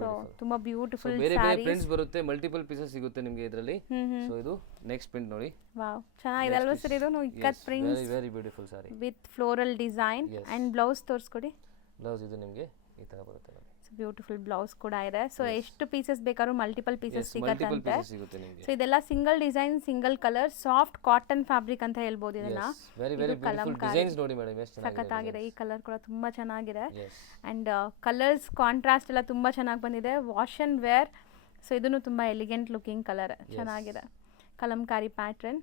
ಸೊ ತುಂಬಾ ಬ್ಯೂಟಿಫುಲ್ ಬೇರೆ ಬೇರೆ ಪ್ರಿಂಟ್ಸ್ ಬರುತ್ತೆ, ಮಲ್ಟಿಪಲ್ ಪೀಸಸ್ ಸಿಗುತ್ತೆ ನಿಮಗೆ ಇದರಲ್ಲಿ. ಸೊ ಇದು ನೆಕ್ಸ್ಟ್ ಪ್ರಿಂಟ್ ನೋಡಿ, ವಾವ್ ಚೆನ್ನಾಗಿದೆ ಅಲ್ವಾ ಸರ್? ಇದು ikat prints very beautiful sari with floral design. And blouse ತೋರಿಸ್ಕೊಡಿ. ಬ್ಲೌಸ್ ಇದು ನಿಮಗೆ ಈ ತರ ಬರುತ್ತೆ ನೋಡಿ. ಬ್ಯೂಟಿಫುಲ್ ಬ್ಲೌಸ್ ಕೂಡ ಇದೆ. ಸೊ ಎಷ್ಟು ಪೀಸಸ್ ಬೇಕಾದ್ರೂ ಮಲ್ಟಿಪಲ್ ಪೀಸಸ್ ಸಿಗುತ್ತೆ. ಸೊ ಇದೆಲ್ಲ single design single colour soft cotton fabric ಅಂತ ಹೇಳ್ಬೋದು ಇದನ್ನ. ಸಖತ್ತಾಗಿದೆ. ಈ ಕಲರ್ ಕೂಡ ತುಂಬಾ ಚೆನ್ನಾಗಿದೆ. ಅಂಡ್ ಕಲರ್ಸ್ ಕಾಂಟ್ರಾಸ್ಟ್ ಎಲ್ಲ ತುಂಬಾ ಚೆನ್ನಾಗಿ ಬಂದಿದೆ. Wash and wear. ಸೊ ಇದನ್ನು ತುಂಬಾ ಎಲಿಗೆಂಟ್ ಲುಕಿಂಗ್ ಕಲರ್, ಚೆನ್ನಾಗಿದೆ. ಕಲಂಕಾರಿ ಪ್ಯಾಟರ್ನ್.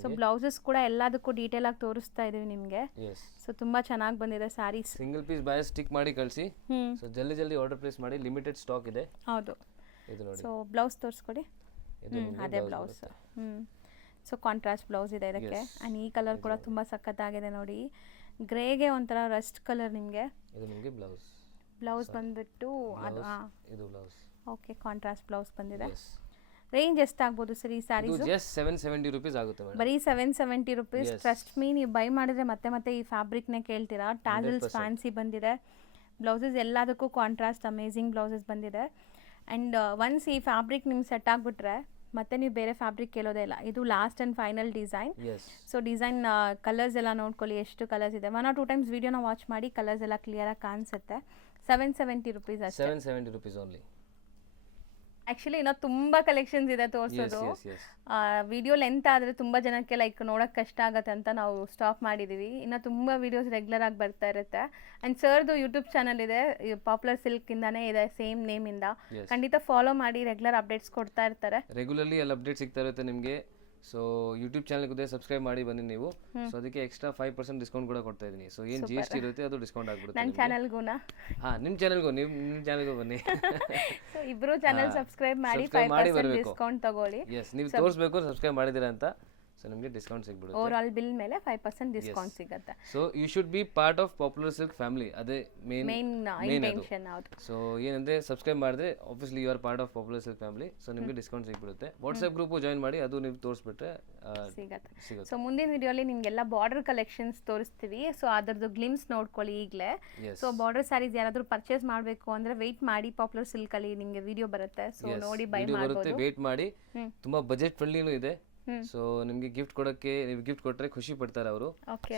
ಸೊ ಬ್ಲೌಸಸ್ ಕೂಡ ಎಲ್ಲದಕ್ಕೂ ಡೀಟೇಲ್ ಆಗಿ ತೋರಿಸ್ತಾ ಇದೀವಿ ನಿಮಗೆ. ಸೊ ತುಂಬಾ ಚೆನ್ನಾಗಿ ಬಂದಿದೆ ಸ್ಯಾರೀಸ್. ಸಿಂಗಲ್ ಪೀಸ್ ಬಾಯ್ ಸ್ಟಿಕ್ ಮಾಡಿ ಕಳಿಸಿ. ಸೊ ಜಲ್ದಿ ಆರ್ಡರ್ ಪ್ಲೇಸ್ ಮಾಡಿ, ಲಿಮಿಟೆಡ್ ಸ್ಟಾಕ್ ಇದೆ. ಹೌದು. ಇದು ನೋಡಿ. ಸೊ ಬ್ಲೌಸ್ ತೋರಿಸ್ಕೊಡಿ. ಅದೇ ಬ್ಲೌಸ್. ಸೊ ಕಾಂಟ್ರಾಸ್ಟ್ ಬ್ಲೌಸ್ ಇದೆ ಇದಕ್ಕೆ. ಅಂಡ್ ಈ ಕಲರ್ ಕೂಡ ತುಂಬಾ ಸಖತ್ತಾಗಿದೆ ನೋಡಿ. ಗ್ರೇಗೆ ಒಂಥರ ರಸ್ಟ್ ಕಲರ್ ನಿಮಗೆ. ಇದು ನಿಮಗೆ ಬ್ಲೌಸ್. ಬ್ಲೌಸ್ ಬಂದ್ಬಿಟ್ಟು ಅದು ಇದು ಬ್ಲೌಸ್. ಓಕೆ, ಕಾಂಟ್ರಾಸ್ಟ್ ಬ್ಲೌಸ್ ಬಂದಿದೆ. ರೇಂಜ್ ಎಷ್ಟಾಗ್ಬೋದು ಸರ್ ಈ ಸ್ಯಾರೀಸ್? ಜಸ್ಟ್ 770 ರೂಪೀಸ್ ಆಗುತ್ತೆ ಮೇಡಮ್. ಬರೀ 770 ರೂಪೀಸ್. ಟ್ರಸ್ಟ್ ಮೀ, ನೀವು ಬೈ ಮಾಡಿದ್ರೆ ಮತ್ತೆ ಈ ಫ್ಯಾಬ್ರಿಕ್ನೇ ಕೇಳ್ತೀರಾ. ಟ್ಯಾಸಲ್ಸ್ ಫ್ಯಾನ್ಸಿ ಬಂದಿದೆ. ಬ್ಲೌಸಸ್ ಎಲ್ಲದಕ್ಕೂ ಕಾಂಟ್ರಾಸ್ಟ್ ಅಮೇಝಿಂಗ್ ಬ್ಲೌಸಸ್ ಬಂದಿದೆ. ಆ್ಯಂಡ್ ಒನ್ಸ್ ಈ ಫ್ಯಾಬ್ರಿಕ್ ನಿಮ್ಗೆ ಸೆಟ್ ಆಗಿಬಿಟ್ರೆ ಮತ್ತೆ ನೀವು ಬೇರೆ ಫ್ಯಾಬ್ರಿಕ್ ಕೇಳೋದೇ ಇಲ್ಲ. ಇದು last and final design. So design colours ಎಲ್ಲ ನೋಡ್ಕೊಳ್ಳಿ, ಎಷ್ಟು ಕಲರ್ಸ್ ಇದೆ. 1 or 2 ಟೈಮ್ಸ್ ವಿಡಿಯೋನ ವಾಚ್ ಮಾಡಿ, ಕಲರ್ಸ್ ಎಲ್ಲ ಕ್ಲಿಯರಾಗಿ ಕಾಣಿಸುತ್ತೆ. 770 ರೂಪೀಸ್ ಅಷ್ಟೇ. 770 ರೂಪೀಸ್ ಓನ್ಲಿ. ಆ್ಯಕ್ಚುಲಿ ಇನ್ನೂ ತುಂಬ ಕಲೆಕ್ಷನ್ಸ್ ಇದೆ ತೋರಿಸೋದು. ವಿಡಿಯೋ ಲೆಂತ್ ಆದರೆ ತುಂಬ ಜನಕ್ಕೆ ಲೈಕ್ ನೋಡೋಕ್ಕೆ ಕಷ್ಟ ಆಗುತ್ತೆ ಅಂತ ನಾವು ಸ್ಟಾಪ್ ಮಾಡಿದ್ದೀವಿ. ಇನ್ನು ತುಂಬ ವೀಡಿಯೋಸ್ ರೆಗ್ಯುಲರ್ ಆಗಿ ಬರ್ತಾ ಇರುತ್ತೆ. ಆ್ಯಂಡ್ ಸರ್ದು ಯೂಟ್ಯೂಬ್ ಚಾನಲ್ ಇದೆ, ಪಾಪ್ಯುಲರ್ ಸಿಲ್ಕಿಂದಾನೇ ಇದೆ, ಸೇಮ್ ನೇಮಿಂದ. ಖಂಡಿತ ಫಾಲೋ ಮಾಡಿ, ರೆಗ್ಯುಲರ್ ಅಪ್ಡೇಟ್ಸ್ ಕೊಡ್ತಾ ಇರ್ತಾರೆ. ರೆಗ್ಯುಲರ್ಲಿ ಎಲ್ಲ ಅಪ್ಡೇಟ್ ಸಿಗ್ತಾ ಇರುತ್ತೆ ನಿಮಗೆ. ಸೊ ಯೂಟ್ಯೂಬ್ ಚಾನಲ್ಗೆ ಸಬ್ಸ್ಕ್ರೈಬ್ ಮಾಡಿ ಬನ್ನಿ ನೀವು. ಸೊ ಅದಕ್ಕೆ ಎಕ್ಸ್ಟ್ರಾ 5% ಡಿಸ್ಕೌಂಟ್ ಕೂಡ ಕೊಡ್ತಾ ಇದ್ದೀನಿ. ಸೊ ಏನು GST ಇರುತ್ತೆ ಅದು ಡಿಸ್ಕೌಂಟ್ ಆಗ್ಬಿಡುತ್ತೆ. ನನ್ನ ಚಾನಲ್ಗೂನಾ? ನಿಮ್ಮ ಚಾನಲ್ಗೂ ಬನ್ನಿ. ಸೊ ಇಬ್ರು ಚಾನಲ್ ಸಬ್ಸ್ಕ್ರೈಬ್ ಮಾಡಿ 5% ಡಿಸ್ಕೌಂಟ್ ತಗೊಳ್ಳಿ. ನೀವು ತೋರಿಸಬೇಕು ಸಬ್ಸ್ಕ್ರೈಬ್ ಮಾಡಿದ್ದೀರಾ ಅಂತ. ಸೊ ನಿಮಗೆ ಡಿಸ್ಕೌಂಟ್ ಸಿಗ್ಬಿಡುತ್ತೆ. ಓವರ್ ಆಲ್ ಬಿಲ್ ಮೇಲೆ 5% ಡಿಸ್ಕೌಂಟ್ ಸಿಗುತ್ತೆ. So you should be part of Popular Silk family. ಅದೇ ಮೇನ್ ಇಂಟೆನ್ಷನ್. ಸೊ ಏನಂದ್ರೆ ಸಬ್ಸ್ಕ್ರೈಬ್ ಮಾಡಿದ್ರೆ obviously you are part of Popular Silk family. So ನಿಮಗೆ ಡಿಸ್ಕೌಂಟ್ ಸಿಗ್ಬಿಡುತ್ತೆ. ವಾಟ್ಸ್ಆಪ್ ಗ್ರೂಪ್ ಜಾಯಿನ್ ಮಾಡಿ, ಅದು ನೀವು ತೋರಿಸ್ಬಿಟ್ರೆ ಸಿಗುತ್ತೆ. ಸೊ ಮುಂದಿನ ವಿಡಿಯೋಲಿ ನಿಮಗೆಲ್ಲ ಬಾರ್ಡರ್ ಕಲೆಕ್ಷನ್ಸ್ ತೋರಿಸ್ತೀವಿ. ಸೊ ಅದರದ್ದು ಗ್ಲಿಮ್ಸ್ ನೋಡ್ಕೊಳ್ಳಿ ಈಗಲೇ. ಸೊ ಬಾರ್ಡರ್ ಸ್ಯಾರೀಸ್ ಯಾರಾದರೂ ಪರ್ಚೇಸ್ ಮಾಡಬೇಕು ಅಂದ್ರೆ ವೆಯ್ಟ್ ಮಾಡಿ, ಪಾಪ್ಯುಲರ್ ಸಿಲ್ಕ್ ಅಲ್ಲಿ ನಿಮಗೆ ವಿಡಿಯೋ ಬರುತ್ತೆ. ಸೊ ನೋಡಿ ಬೈ ಮಾಡಬಹುದು. ವೇಟ್ ಮಾಡಿ. ತುಂಬಾ ಬಜೆಟ್ ಫ್ರೆಂಡ್ಲಿನೂ ಇದೆ. ಸೊ ನಿಮಗೆ ಗಿಫ್ಟ್ ಕೊಡಕ್ಕೆ, ನೀವು ಗಿಫ್ಟ್ ಕೊಟ್ಟರೆ ಖುಷಿ ಪಡ್ತಾರೆ ಅವರು.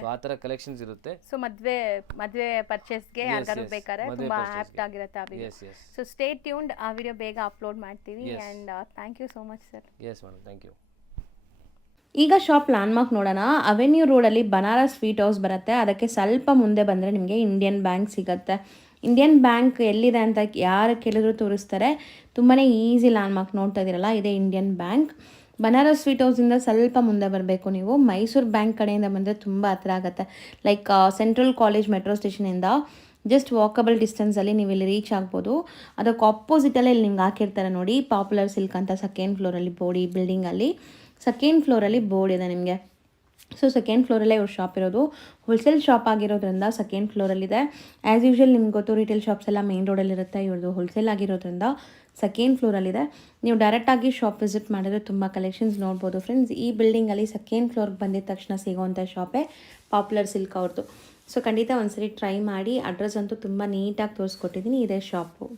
ಸೊ ಆ ತರ ಕಲೆಕ್ಷನ್ಸ್ ಇರುತ್ತೆ. ಸೊ ಮದ್ವೆ ಪರ್ಚೇಸ್ಗೆ ಯಾರು ಬೇಕಾದ್ರೆ ತುಂಬಾ ಆಪ್ಟ್ ಆಗಿರುತ್ತೆ ಆ ವಿಡಿಯೋ. ಸೊ ಸ್ಟೇ ಟ್ಯೂನ್ಡ್, ಆ ವಿಡಿಯೋ ಬೇಗ ಅಪ್ಲೋಡ್ ಮಾಡ್ತೀವಿ. And thank you so much sir. Yes madam, thank you. ಈಗ ಶಾಪ್ ಲ್ಯಾಂಡ್ಮಾರ್ಕ್ ನೋಡೋಣ. ಅವೆನ್ಯೂ ರೋಡಲ್ಲಿ ಬನಾರಸ್ ಸ್ವೀಟ್ ಹೌಸ್ ಬರುತ್ತೆ. ಅದಕ್ಕೆ ಸ್ವಲ್ಪ ಮುಂದೆ ಬಂದರೆ ನಿಮಗೆ ಇಂಡಿಯನ್ ಬ್ಯಾಂಕ್ ಸಿಗುತ್ತೆ. ಇಂಡಿಯನ್ ಬ್ಯಾಂಕ್ ಎಲ್ಲಿದೆ ಅಂತ ಯಾರು ಕೇಳಿದ್ರು ತೋರಿಸ್ತಾರೆ. ತುಂಬಾ ಈಸಿ ಲ್ಯಾಂಡ್ಮಾರ್ಕ್ ನೋಡ್ತಾ ಇದ್ದೀರಲ್ಲ, ಇದೇ ಇಂಡಿಯನ್ ಬ್ಯಾಂಕ್. ಬನಾರಸ್ ಸ್ವೀಟ್ ಹೌಸಿಂದ ಸ್ವಲ್ಪ ಮುಂದೆ ಬರಬೇಕು ನೀವು. ಮೈಸೂರು ಬ್ಯಾಂಕ್ ಕಡೆಯಿಂದ ಬಂದರೆ ತುಂಬ ಹತ್ರ ಆಗುತ್ತೆ. ಲೈಕ್ ಸೆಂಟ್ರಲ್ ಕಾಲೇಜ್ ಮೆಟ್ರೋ ಸ್ಟೇಷನಿಂದ ಜಸ್ಟ್ ವಾಕಬಲ್ ಡಿಸ್ಟೆನ್ಸಲ್ಲಿ ನೀವು ಇಲ್ಲಿ ರೀಚ್ ಆಗ್ಬೋದು. ಅದಕ್ಕೆ ಆಪೋಸಿಟಲ್ಲೇ ಇಲ್ಲಿ ನಿಮ್ಗೆ ಹಾಕಿರ್ತಾರೆ ನೋಡಿ, ಪಾಪ್ಯುಲರ್ ಸಿಲ್ಕ್ ಅಂತ. ಸೆಕೆಂಡ್ ಫ್ಲೋರಲ್ಲಿ ಬೋರ್ಡ್, ಈ ಬಿಲ್ಡಿಂಗಲ್ಲಿ ಸೆಕೆಂಡ್ ಫ್ಲೋರಲ್ಲಿ ಬೋರ್ಡ್ ಇದೆ ನಿಮಗೆ. ಸೊ ಸೆಕೆಂಡ್ ಫ್ಲೋರಲ್ಲೇ ಇವ್ರ ಶಾಪ್ ಇರೋದು. ಹೋಲ್ಸೇಲ್ ಶಾಪ್ ಆಗಿರೋದ್ರಿಂದ ಸೆಕೆಂಡ್ ಫ್ಲೋರಲ್ಲಿದೆ. ಆ್ಯಸ್ ಯೂಶ್ವಲ್ ನಿಮ್ಗೆ ಗೊತ್ತು, ರಿಟೇಲ್ ಶಾಪ್ಸ್ ಎಲ್ಲ ಮೇನ್ ರೋಡಲ್ಲಿರುತ್ತೆ. ಇವ್ರದ್ದು ಹೋಲ್ಸೇಲ್ ಆಗಿರೋದ್ರಿಂದ ಸೆಕೆಂಡ್ ಫ್ಲೋರಲ್ಲಿದೆ. ನೀವು ಡೈರೆಕ್ಟಾಗಿ ಶಾಪ್ ವಿಸಿಟ್ ಮಾಡಿದ್ರೆ ತುಂಬ ಕಲೆಕ್ಷನ್ಸ್ ನೋಡ್ಬೋದು ಫ್ರೆಂಡ್ಸ್. ಈ ಬಿಲ್ಡಿಂಗಲ್ಲಿ ಸೆಕೆಂಡ್ ಫ್ಲೋರ್ಗೆ ಬಂದಿದ ತಕ್ಷಣ ಸಿಗೋವಂಥ ಶಾಪೇ ಪಾಪ್ಯುಲರ್ ಸಿಲ್ಕ್ ಅವ್ರದ್ದು. ಸೊ ಖಂಡಿತ ಒಂದ್ಸರಿ ಟ್ರೈ ಮಾಡಿ. ಅಡ್ರೆಸ್ ಅಂತೂ ತುಂಬ ನೀಟಾಗಿ ತೋರಿಸ್ಕೊಟ್ಟಿದ್ದೀನಿ. ಇದೇ ಶಾಪು.